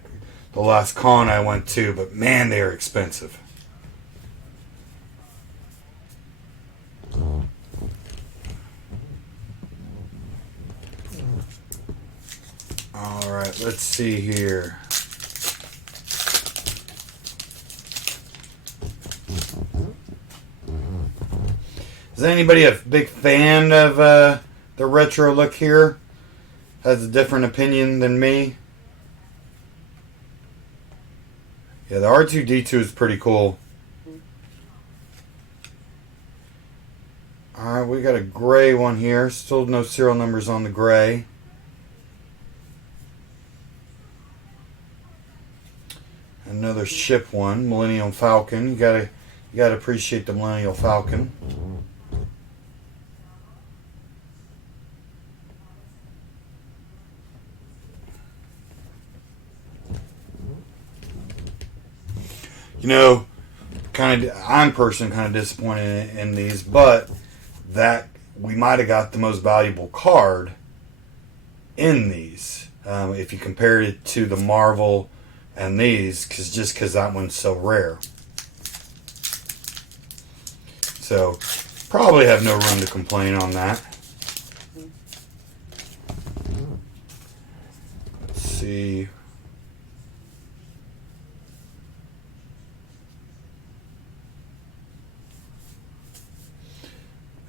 the last con I went to, but man, they are expensive. Alright, let's see here. Is anybody a big fan of the retro look here? Has a different opinion than me? Yeah, the R2-D2 is pretty cool. Alright, we got a gray one here. Still no serial numbers on the gray. Another ship one, Millennium Falcon. You gotta appreciate the Millennium Falcon. You know, I'm personally kind of disappointed in these, but that we might have got the most valuable card in these if you compared it to the Marvel and these, because that one's so rare. So probably have no room to complain on that. Let's see.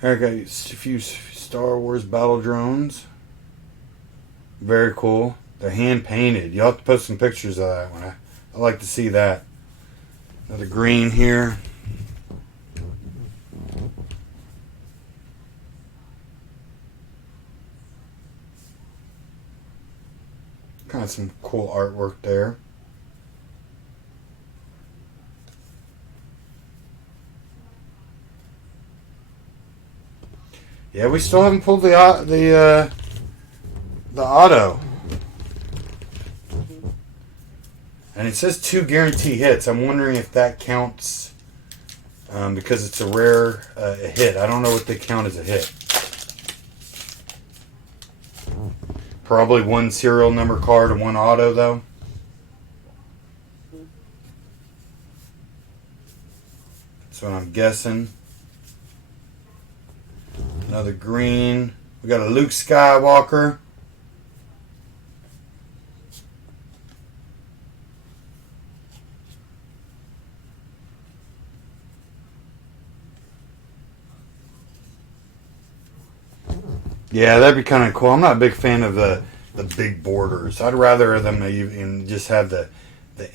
I got a few Star Wars battle drones. Very cool. They're hand painted. You'll have to post some pictures of that one. I like to see that. Another green here. Kind of some cool artwork there. Yeah, we still haven't pulled the auto. And it says 2 guarantee hits. I'm wondering if that counts because it's a rare hit. I don't know what they count as a hit. Probably 1 serial number card and 1 auto, though. That's what I'm guessing. Another green. We got a Luke Skywalker. Yeah, that'd be kind of cool. I'm not a big fan of the big borders. I'd rather them even just have the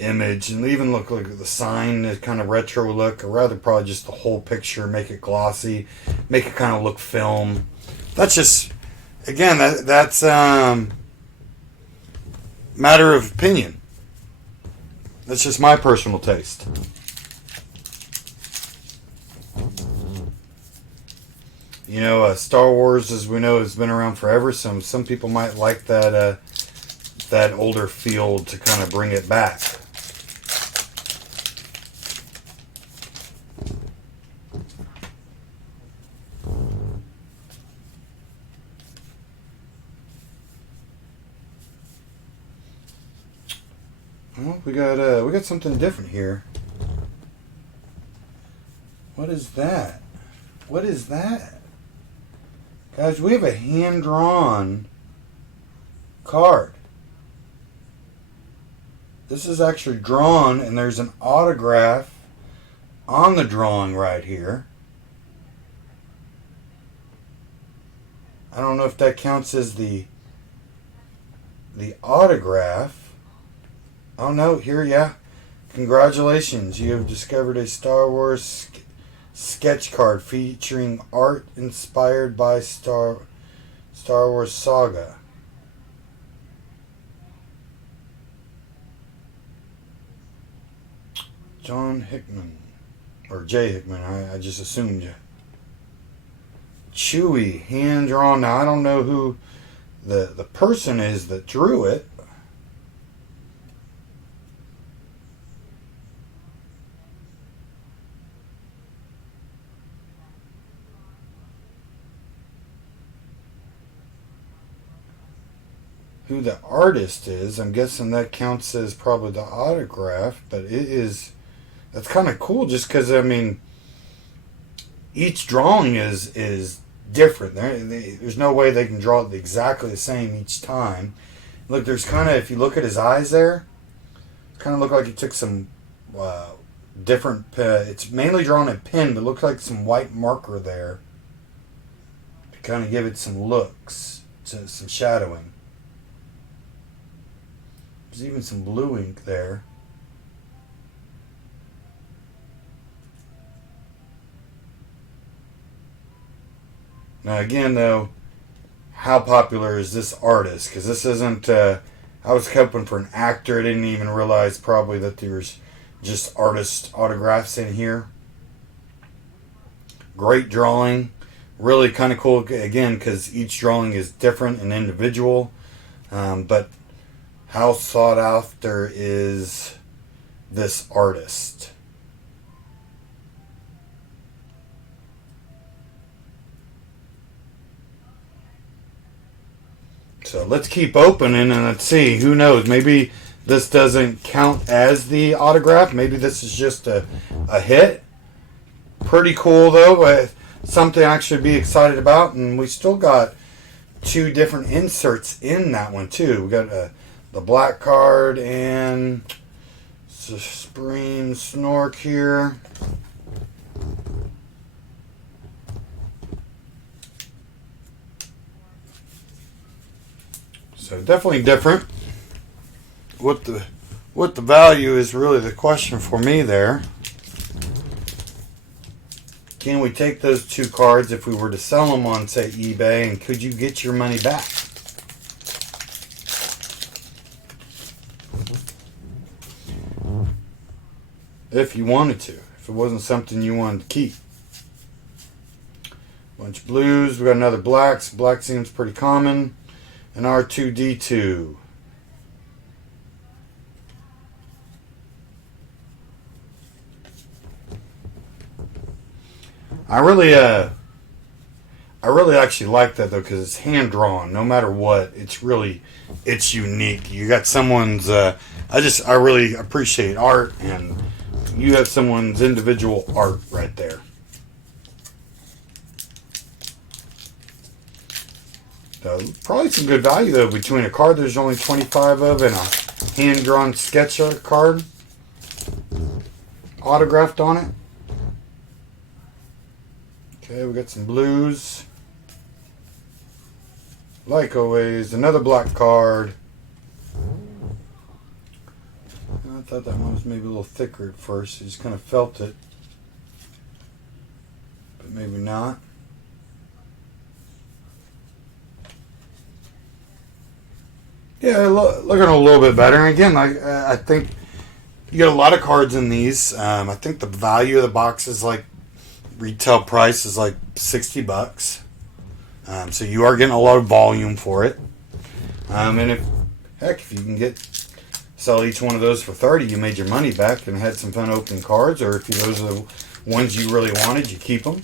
image and even look like the sign is kind of retro look. I'd rather probably just the whole picture, make it glossy, make it kind of look film. That's just, again, that's matter of opinion. That's just my personal taste. You know, Star Wars, as we know, has been around forever. Some people might like that that older feel to kind of bring it back. Well, we got something different here. What is that? What is that? Guys, we have a hand-drawn card. This is actually drawn, and there's an autograph on the drawing right here. I don't know if that counts as the autograph. Oh no, here, yeah. Congratulations, you have discovered a Star Wars sketch card featuring art inspired by Star Wars saga. John Hickman. Or Jay Hickman, I just assumed you. Chewy, hand drawn. Now I don't know who the person is that drew it. Who the artist is, I'm guessing that counts as probably the autograph, but that's kind of cool just because, I mean, each drawing is different. There's no way they can draw it exactly the same each time. Look, there's kind of, if you look at his eyes there, it kind of look like he took some different, it's mainly drawn in pen, but it looks like some white marker there to kind of give it some looks, some shadowing. There's even some blue ink there. Now again though, how popular is this artist? Because this isn't, I was hoping for an actor. I didn't even realize probably that there's just artist autographs in here. Great drawing. Really kind of cool, again, because each drawing is different and individual. But how sought after is this artist? So let's keep opening and let's see. Who knows? Maybe this doesn't count as the autograph. Maybe this is just a hit. Pretty cool though. Something I should be excited about. And we still got two different inserts in that one too. We got the black card and Supreme Snork here. So definitely different. What the value is really the question for me there. Can we take those two cards if we were to sell them on, say, eBay, and could you get your money back? If you wanted to. If it wasn't something you wanted to keep. Bunch of blues. We got another blacks. Black seems pretty common. And R2-D2. I really actually like that though, because it's hand drawn. No matter what, it's unique. You got someone's. I really appreciate art, and you have someone's individual art right there. So probably some good value though between a card there's only 25 of and a hand drawn sketch card autographed on it. Okay, we got some blues. Like always, another black card. I thought that one was maybe a little thicker at first. I just kind of felt it. But maybe not. Yeah, looking a little bit better. And again, I think you get a lot of cards in these. I think the value of the box is like, retail price is like $60. So you are getting a lot of volume for it. And if you can sell each one of those for $30, you made your money back and had some fun opening cards. Or if those are the ones you really wanted, you keep them.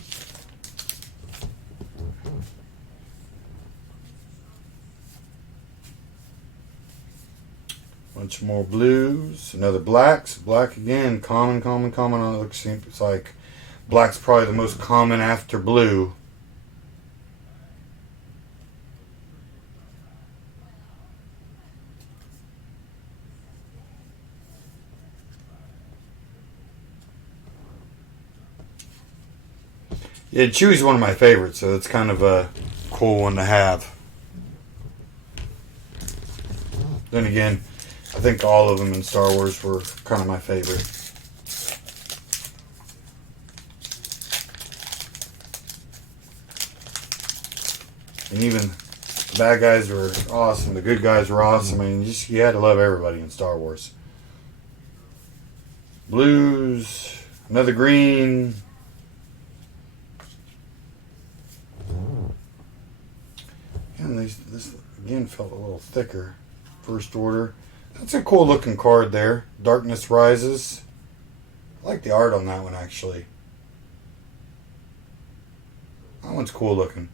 Bunch more blues, another blacks. Black again, common. It seems like black's probably the most common after blue. Yeah, Chewie's one of my favorites, so it's kind of a cool one to have. Then again, I think all of them in Star Wars were kind of my favorite. And even the bad guys were awesome. The good guys were awesome. I mean, you had to love everybody in Star Wars. Blues, another green. And this again felt a little thicker. First Order. That's a cool looking card there. Darkness Rises. I like the art on that one actually. That one's cool looking.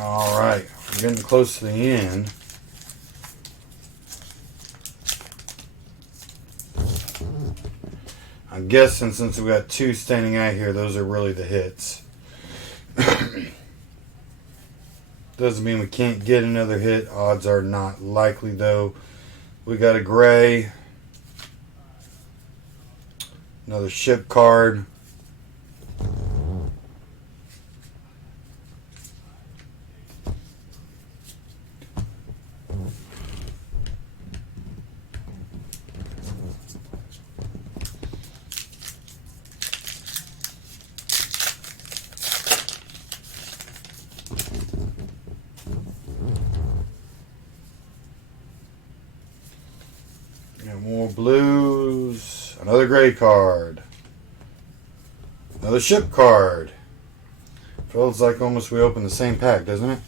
All right, we're getting close to the end. I'm guessing since we got two standing out here, those are really the hits. Doesn't mean we can't get another hit. Odds are not likely though. We got a gray. Another ship card. More blues. Another gray card. Another ship card. Feels like almost we opened the same pack, doesn't it?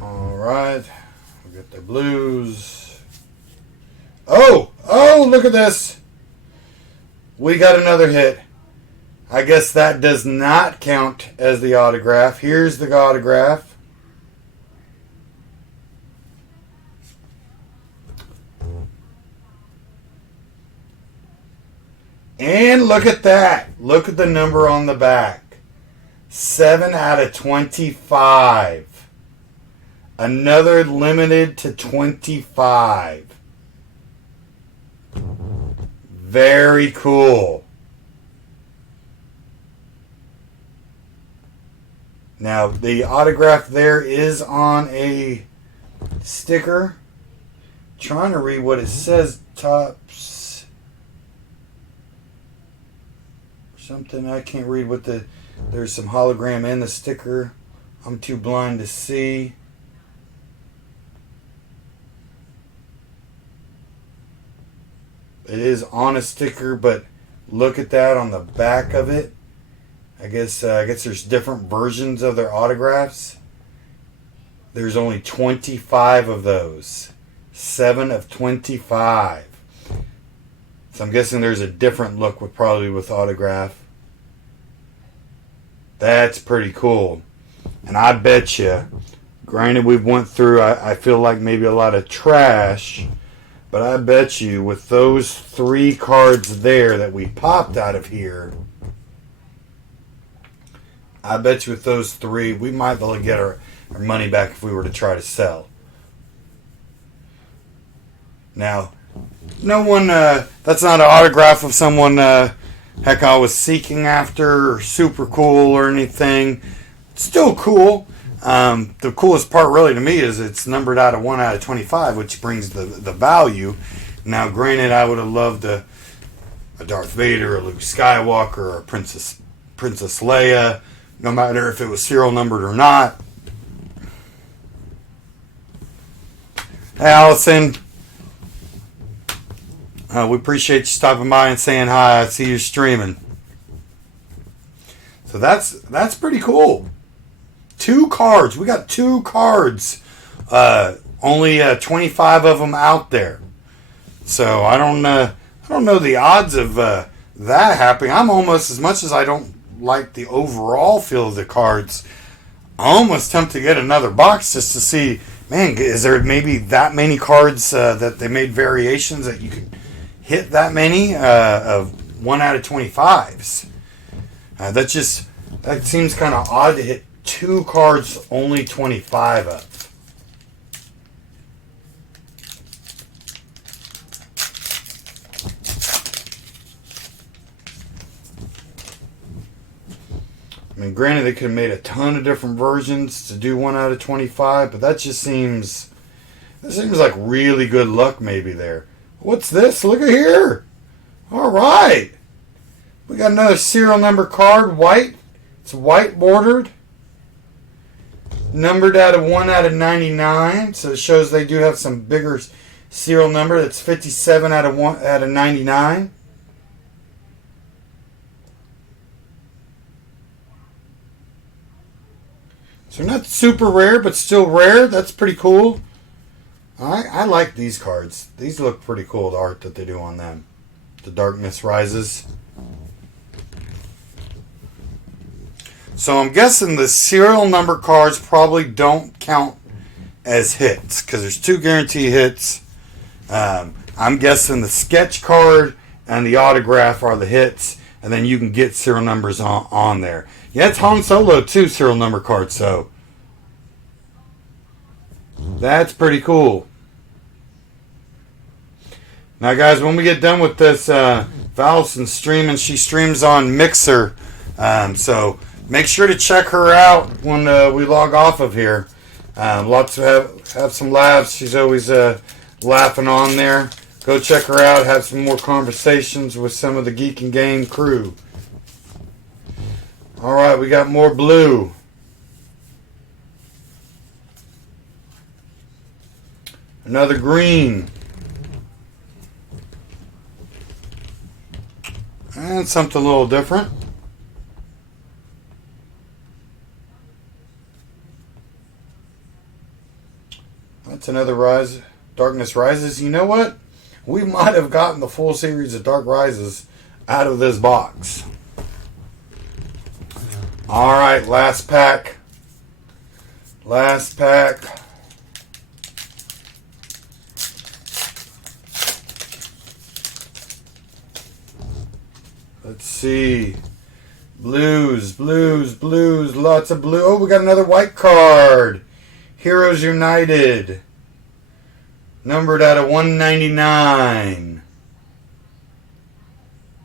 Alright. We got the blues. Oh, look at this. We got another hit. I guess that does not count as the autograph. Here's the autograph. And look at that. Look at the number on the back. 7 out of 25. Another limited to 25. Very cool. Now, the autograph there is on a sticker. Trying to read what it says. Tops. Something I can't read what the... There's some hologram in the sticker. I'm too blind to see. It is on a sticker, but look at that on the back of it. I guess there's different versions of their autographs. There's only 25 of those. 7 of 25. So I'm guessing there's a different look with autograph. That's pretty cool. And I bet you, granted we've went through, I feel like maybe a lot of trash, but I bet you with those 3 cards there that we popped out of here, I bet you with those 3, we might be able to get our money back if we were to try to sell. Now, no one, that's not an autograph of someone, heck, I was seeking after, or super cool or anything. It's still cool. The coolest part really to me is it's numbered out of 1 out of 25, which brings the value. Now, granted, I would have loved a Darth Vader, a Luke Skywalker, or a Princess Leia, no matter if it was serial numbered or not. Hey, Allison. We appreciate you stopping by and saying hi. I see you streaming. So that's pretty cool. 2 cards. We got 2 cards. Only 25 of them out there. So I don't know the odds of that happening. I'm almost, as much as I don't like the overall feel of the cards, I almost tempted to get another box just to see, man, is there maybe that many cards that they made variations that you could hit that many of 1 out of 25s. That seems kind of odd to hit 2 cards only 25 of. I mean, granted, they could have made a ton of different versions to do 1 out of 25, but that seems like really good luck maybe there. What's this? Look at here. All right. We got another serial number card, white. It's white bordered. Numbered out of 1 out of 99, so it shows they do have some bigger serial number. That's 57 out of 99. So not super rare, but still rare. That's pretty cool. I like these cards. These look pretty cool, the art that they do on them. The Darkness Rises. So I'm guessing the serial number cards probably don't count as hits because there's 2 guarantee hits. I'm guessing the sketch card and the autograph are the hits, and then you can get serial numbers on there. Yeah, it's Han Solo too, serial number card, so that's pretty cool. Now, guys, when we get done with this, Allison's streaming. She streams on Mixer, so make sure to check her out when we log off of here. Lots of have some laughs. She's always laughing on there. Go check her out. Have some more conversations with some of the Geek and Game crew. All right, we got more blue. Another green. And something a little different. That's another Rise. Darkness Rises. You know what? We might have gotten the full series of Dark Rises out of this box. All right, last pack. Last pack. Let's see. Blues, blues, blues. Lots of blue. Oh, we got another white card. Heroes United. Numbered out of 199.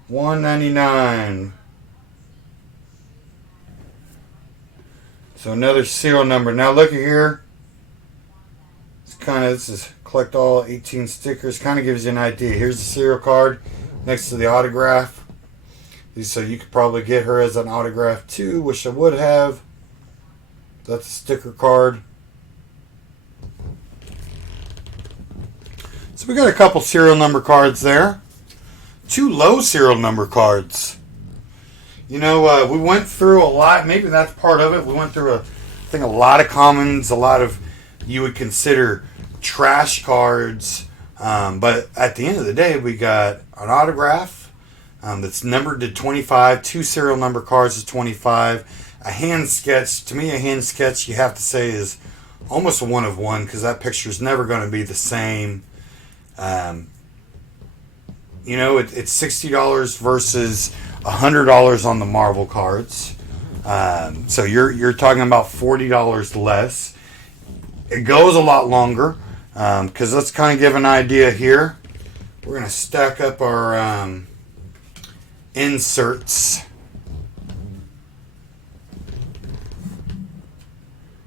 199. So another serial number. Now look at here. This is collect all 18 stickers. Kind of gives you an idea. Here's the serial card next to the autograph. So you could probably get her as an autograph too. Wish I would have. That's a sticker card. So we got a couple serial number cards there. 2 low serial number cards. You know, we went through a lot. Maybe that's part of it. We went through, I think, a lot of commons, a lot of you would consider trash cards. But at the end of the day, we got an autograph that's numbered to 25. 2 serial number cards is 25. A hand sketch. To me, a hand sketch, you have to say, is almost a 1 of 1 because that picture is never going to be the same. You know, it's $60 versus $100 on the Marvel cards. So you're talking about $40 less. It goes a lot longer because let's kind of give an idea here. We're going to stack up our inserts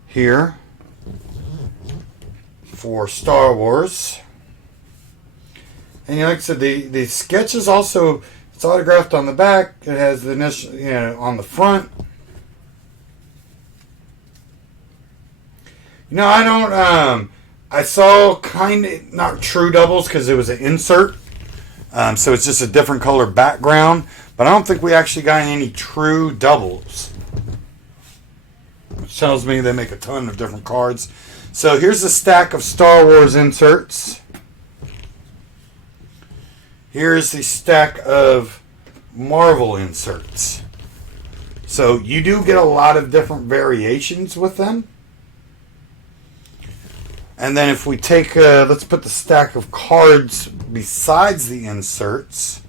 here for Star Wars. And like I said, the sketch is also, it's autographed on the back. It has the initial, on the front. I don't, I saw kind of, not true doubles because it was an insert. So it's just a different color background. But I don't think we actually got any true doubles. Which tells me they make a ton of different cards. So here's a stack of Star Wars inserts. Here's the stack of Marvel inserts. So you do get a lot of different variations with them. And then if we take, let's put the stack of cards besides the inserts.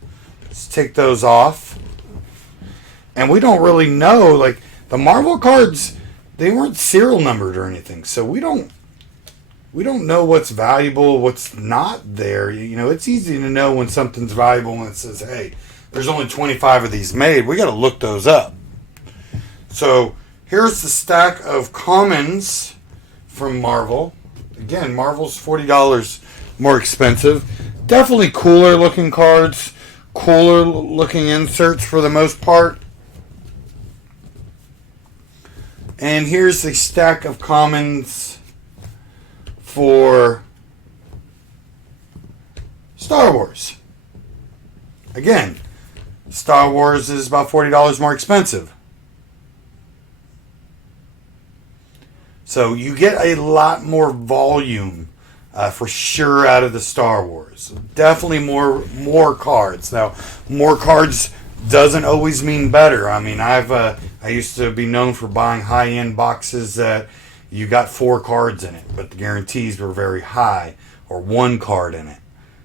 Let's take those off. And we don't really know, like, the Marvel cards, they weren't serial numbered or anything. So we don't know what's valuable, what's not there. You know, it's easy to know when something's valuable when it says, hey, there's only 25 of these made. We got to look those up. So here's the stack of commons from Marvel. Again, Marvel's $40 more expensive. Definitely cooler looking cards, cooler looking inserts for the most part. And here's the stack of commons for Star Wars. Again, Star Wars is about $40 more expensive. So you get a lot more volume for sure out of the Star Wars. Definitely more cards. Now, more cards doesn't always mean better. I mean, I used to be known for buying high-end boxes that you got 4 cards in it, but the guarantees were very high, or 1 card in it.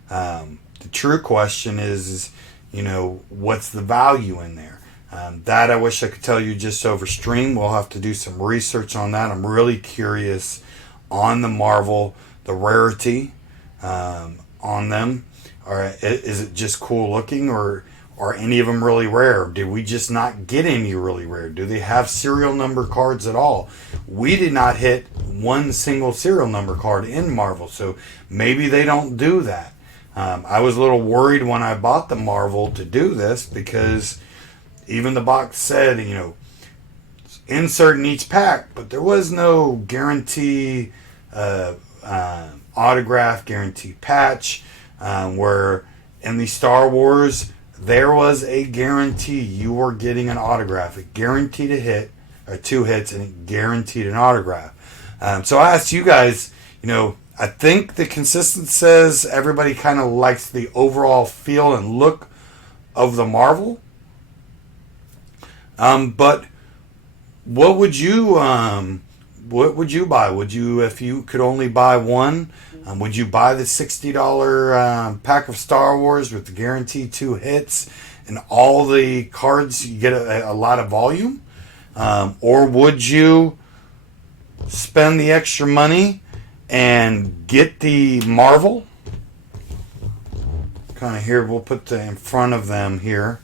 The true question is, you know, what's the value in there? That I wish I could tell you just over stream. We'll have to do some research on that. I'm really curious on the Marvel, the rarity on them. Or is it just cool looking, or are any of them really rare? Did we just not get any really rare? Do they have serial number cards at all? We did not hit one single serial number card in Marvel, so maybe they don't do that. I was a little worried when I bought the Marvel to do this, because even the box said, you know, insert in each pack, but there was no guarantee autograph, guarantee patch, where in the Star Wars, there was a guarantee you were getting an autograph. It guaranteed a hit, or 2 hits, and it guaranteed an autograph. So I asked you guys, you know, I think the consensus says everybody kind of likes the overall feel and look of the Marvel. But what would you buy? Would you, if you could only buy one, would you buy the $60 pack of Star Wars with the guaranteed 2 hits and all the cards? You get a lot of volume, or would you spend the extra money and get the Marvel? Kind of here, we'll put the in front of them here.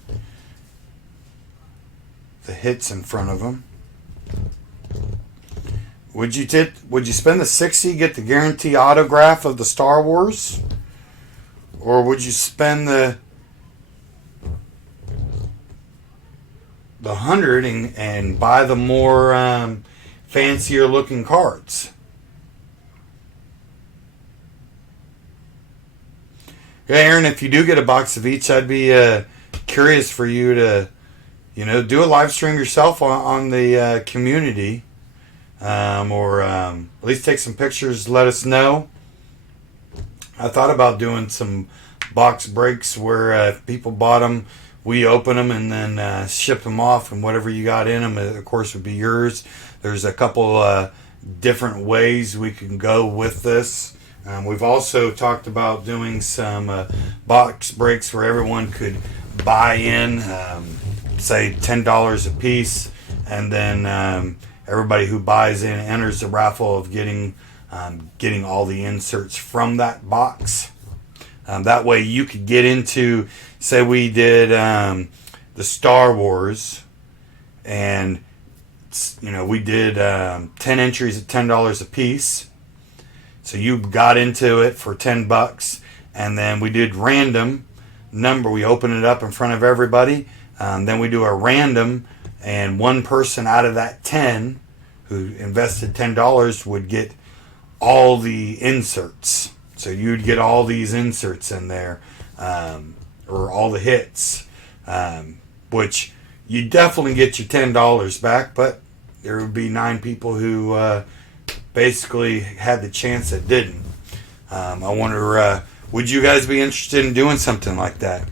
The hits in front of them. Would you spend the $60, get the guarantee autograph of the Star Wars, or would you spend the $100 and buy the more fancier looking cards? Yeah, Aaron, if you do get a box of each, I'd be curious for you to, you know, do a live stream yourself on the community, or at least take some pictures, let us know. I thought about doing some box breaks where if people bought them, we open them and then ship them off, and whatever you got in them, of course, would be yours. There's a couple different ways we can go with this. We've also talked about doing some box breaks where everyone could buy in, say $10 a piece, and then everybody who buys in enters the raffle of getting all the inserts from that box. That way you could get into, say we did the Star Wars, and you know, we did 10 entries at $10 a piece. So you got into it for $10, and then we did random number. We open it up in front of everybody. Then we do a random, and one person out of that 10 who invested $10 would get all the inserts. So you'd get all these inserts in there, or all the hits, which you definitely get your $10 back, but there would be 9 people who basically had the chance that didn't. I wonder, would you guys be interested in doing something like that?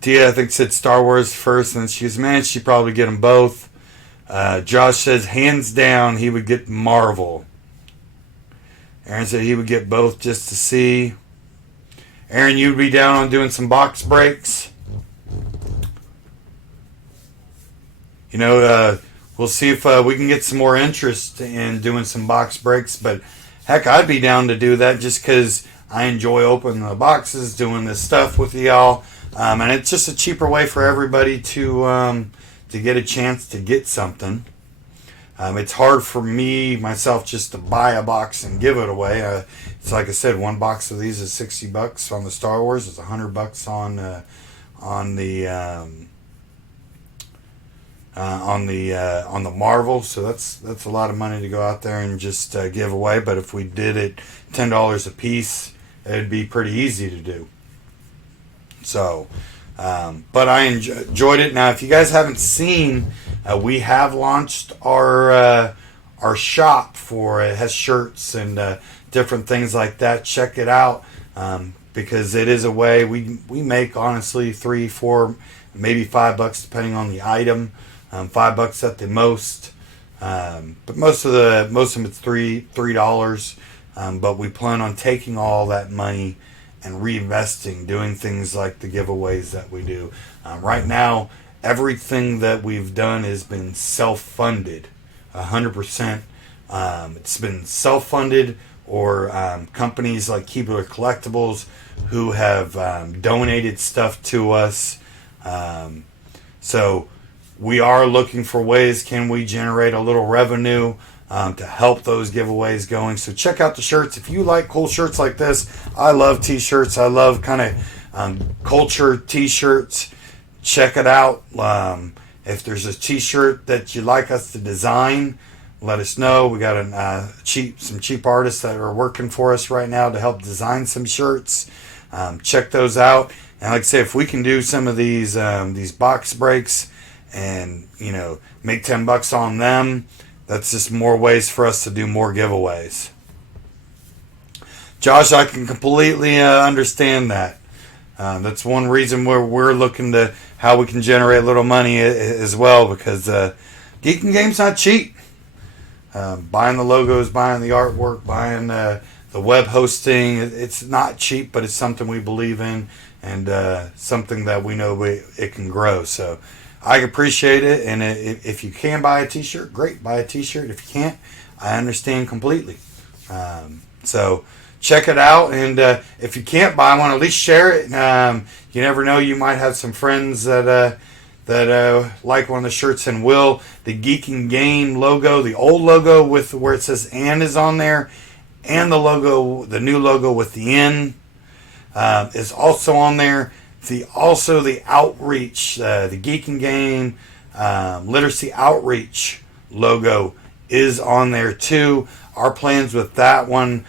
Tia, I think, said Star Wars first, and she goes, man, she'd probably get them both. Josh says, hands down, he would get Marvel. Aaron said he would get both just to see. Aaron, you'd be down on doing some box breaks. You know, we'll see if we can get some more interest in doing some box breaks. But heck, I'd be down to do that just because I enjoy opening the boxes, doing this stuff with y'all. And it's just a cheaper way for everybody to get a chance to get something. It's hard for me, myself, just to buy a box and give it away. It's like I said, one box of these is $60 on the Star Wars. It's $100 on the Marvel. So that's a lot of money to go out there and just give away. But if we did it $10 a piece, it'd be pretty easy to do. So, but I enjoyed it. Now, if you guys haven't seen, we have launched our shop for it. It has shirts and different things like that. Check it out, because it is a way we make, honestly, $3, $4, maybe $5 depending on the item. $5 at the most, but most of them it's $3. But we plan on taking all that money and reinvesting, doing things like the giveaways that we do. Right now, everything that we've done has been self-funded, 100%. It's been self-funded, or companies like Keebler Collectibles who have donated stuff to us. So we are looking for ways, can we generate a little revenue to help those giveaways going. So check out the shirts. If you like cool shirts like this, I love t-shirts. I love kind of culture t-shirts. Check it out. If there's a t-shirt that you'd like us to design, let us know. We got some cheap artists that are working for us right now to help design some shirts. Check those out. And like I say, if we can do some of these box breaks and make $10 on them, that's just more ways for us to do more giveaways. Josh, I can completely understand that. That's one reason we're looking to how we can generate a little money as well, because Geeking Game's not cheap. Buying the logos, buying the artwork, buying the web hosting, it's not cheap, but it's something we believe in, and something that we know it can grow. So I appreciate it, and if you can buy a t-shirt, great, buy a t-shirt. If you can't, I understand completely. So check it out, and if you can't buy one, at least share it. You never know, you might have some friends that like one of the shirts and will. The Geeking Game logo, the old logo with where it says "and" is on there, and the new logo with the "N" is also on there. The outreach, the Geeking Game literacy outreach logo is on there too. Our plans with that one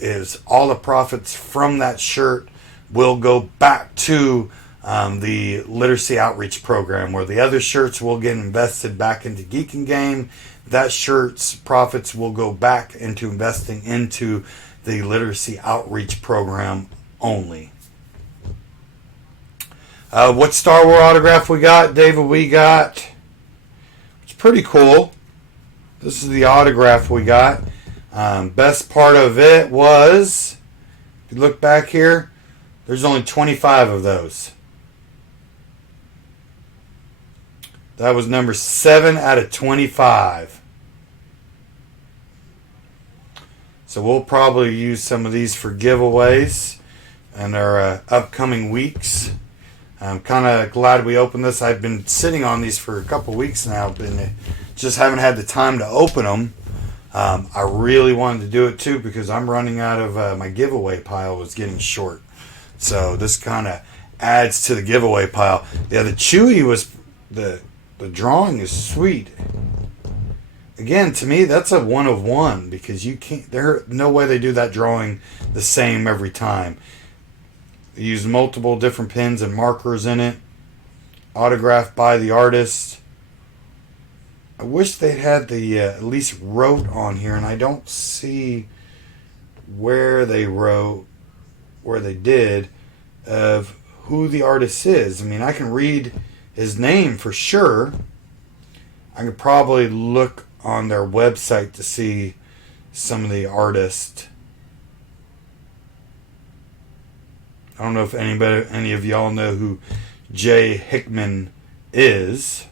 is all the profits from that shirt will go back to the literacy outreach program, where the other shirts will get invested back into Geeking Game. That shirt's profits will go back into investing into the literacy outreach program only. What Star Wars autograph we got, David? We got, it's pretty cool. This is the autograph we got. Best part of it was, if you look back here, there's only 25 of those. That was number 7 out of 25. So we'll probably use some of these for giveaways in our upcoming weeks. I'm kind of glad we opened this. I've been sitting on these for a couple weeks now, but just haven't had the time to open them. I really wanted to do it too, because I'm running out of my giveaway pile was getting short. So this kind of adds to the giveaway pile. Yeah, the Chewy was the drawing is sweet. Again, to me, that's a 1 of 1, because you can't. There's no way they do that drawing the same every time. They use multiple different pens and markers in it. Autographed by the artist. I wish they'd had the at least wrote on here, and I don't see where they wrote, where they did, of who the artist is. I mean, I can read his name for sure. I could probably look on their website to see some of the artists. I don't know if any of y'all know who Jay Hickman is,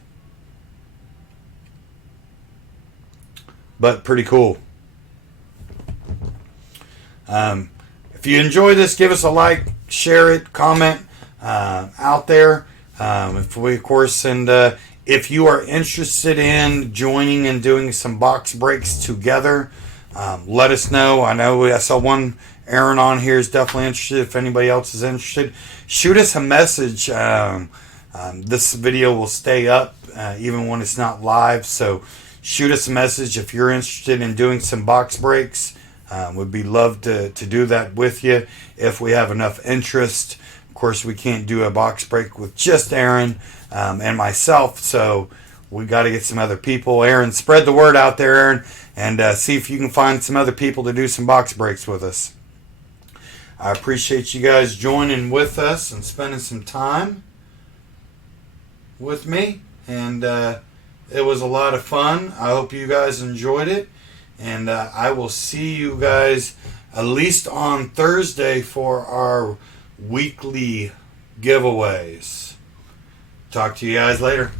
but pretty cool. If you enjoy this, give us a like, share it, comment out there. If you are interested in joining and doing some box breaks together, let us know. I saw one Aaron on here is definitely interested. If anybody else is interested, shoot us a message. This video will stay up even when it's not live, so shoot us a message if you're interested in doing some box breaks. Would be love to do that with you if we have enough interest. Of course, we can't do a box break with just Aaron and myself, so we got to get some other people. Aaron, spread the word out there, Aaron, and see if you can find some other people to do some box breaks with us. I appreciate you guys joining with us and spending some time with me, and it was a lot of fun. I hope you guys enjoyed it, and I will see you guys at least on Thursday for our weekly giveaways. Talk to you guys later.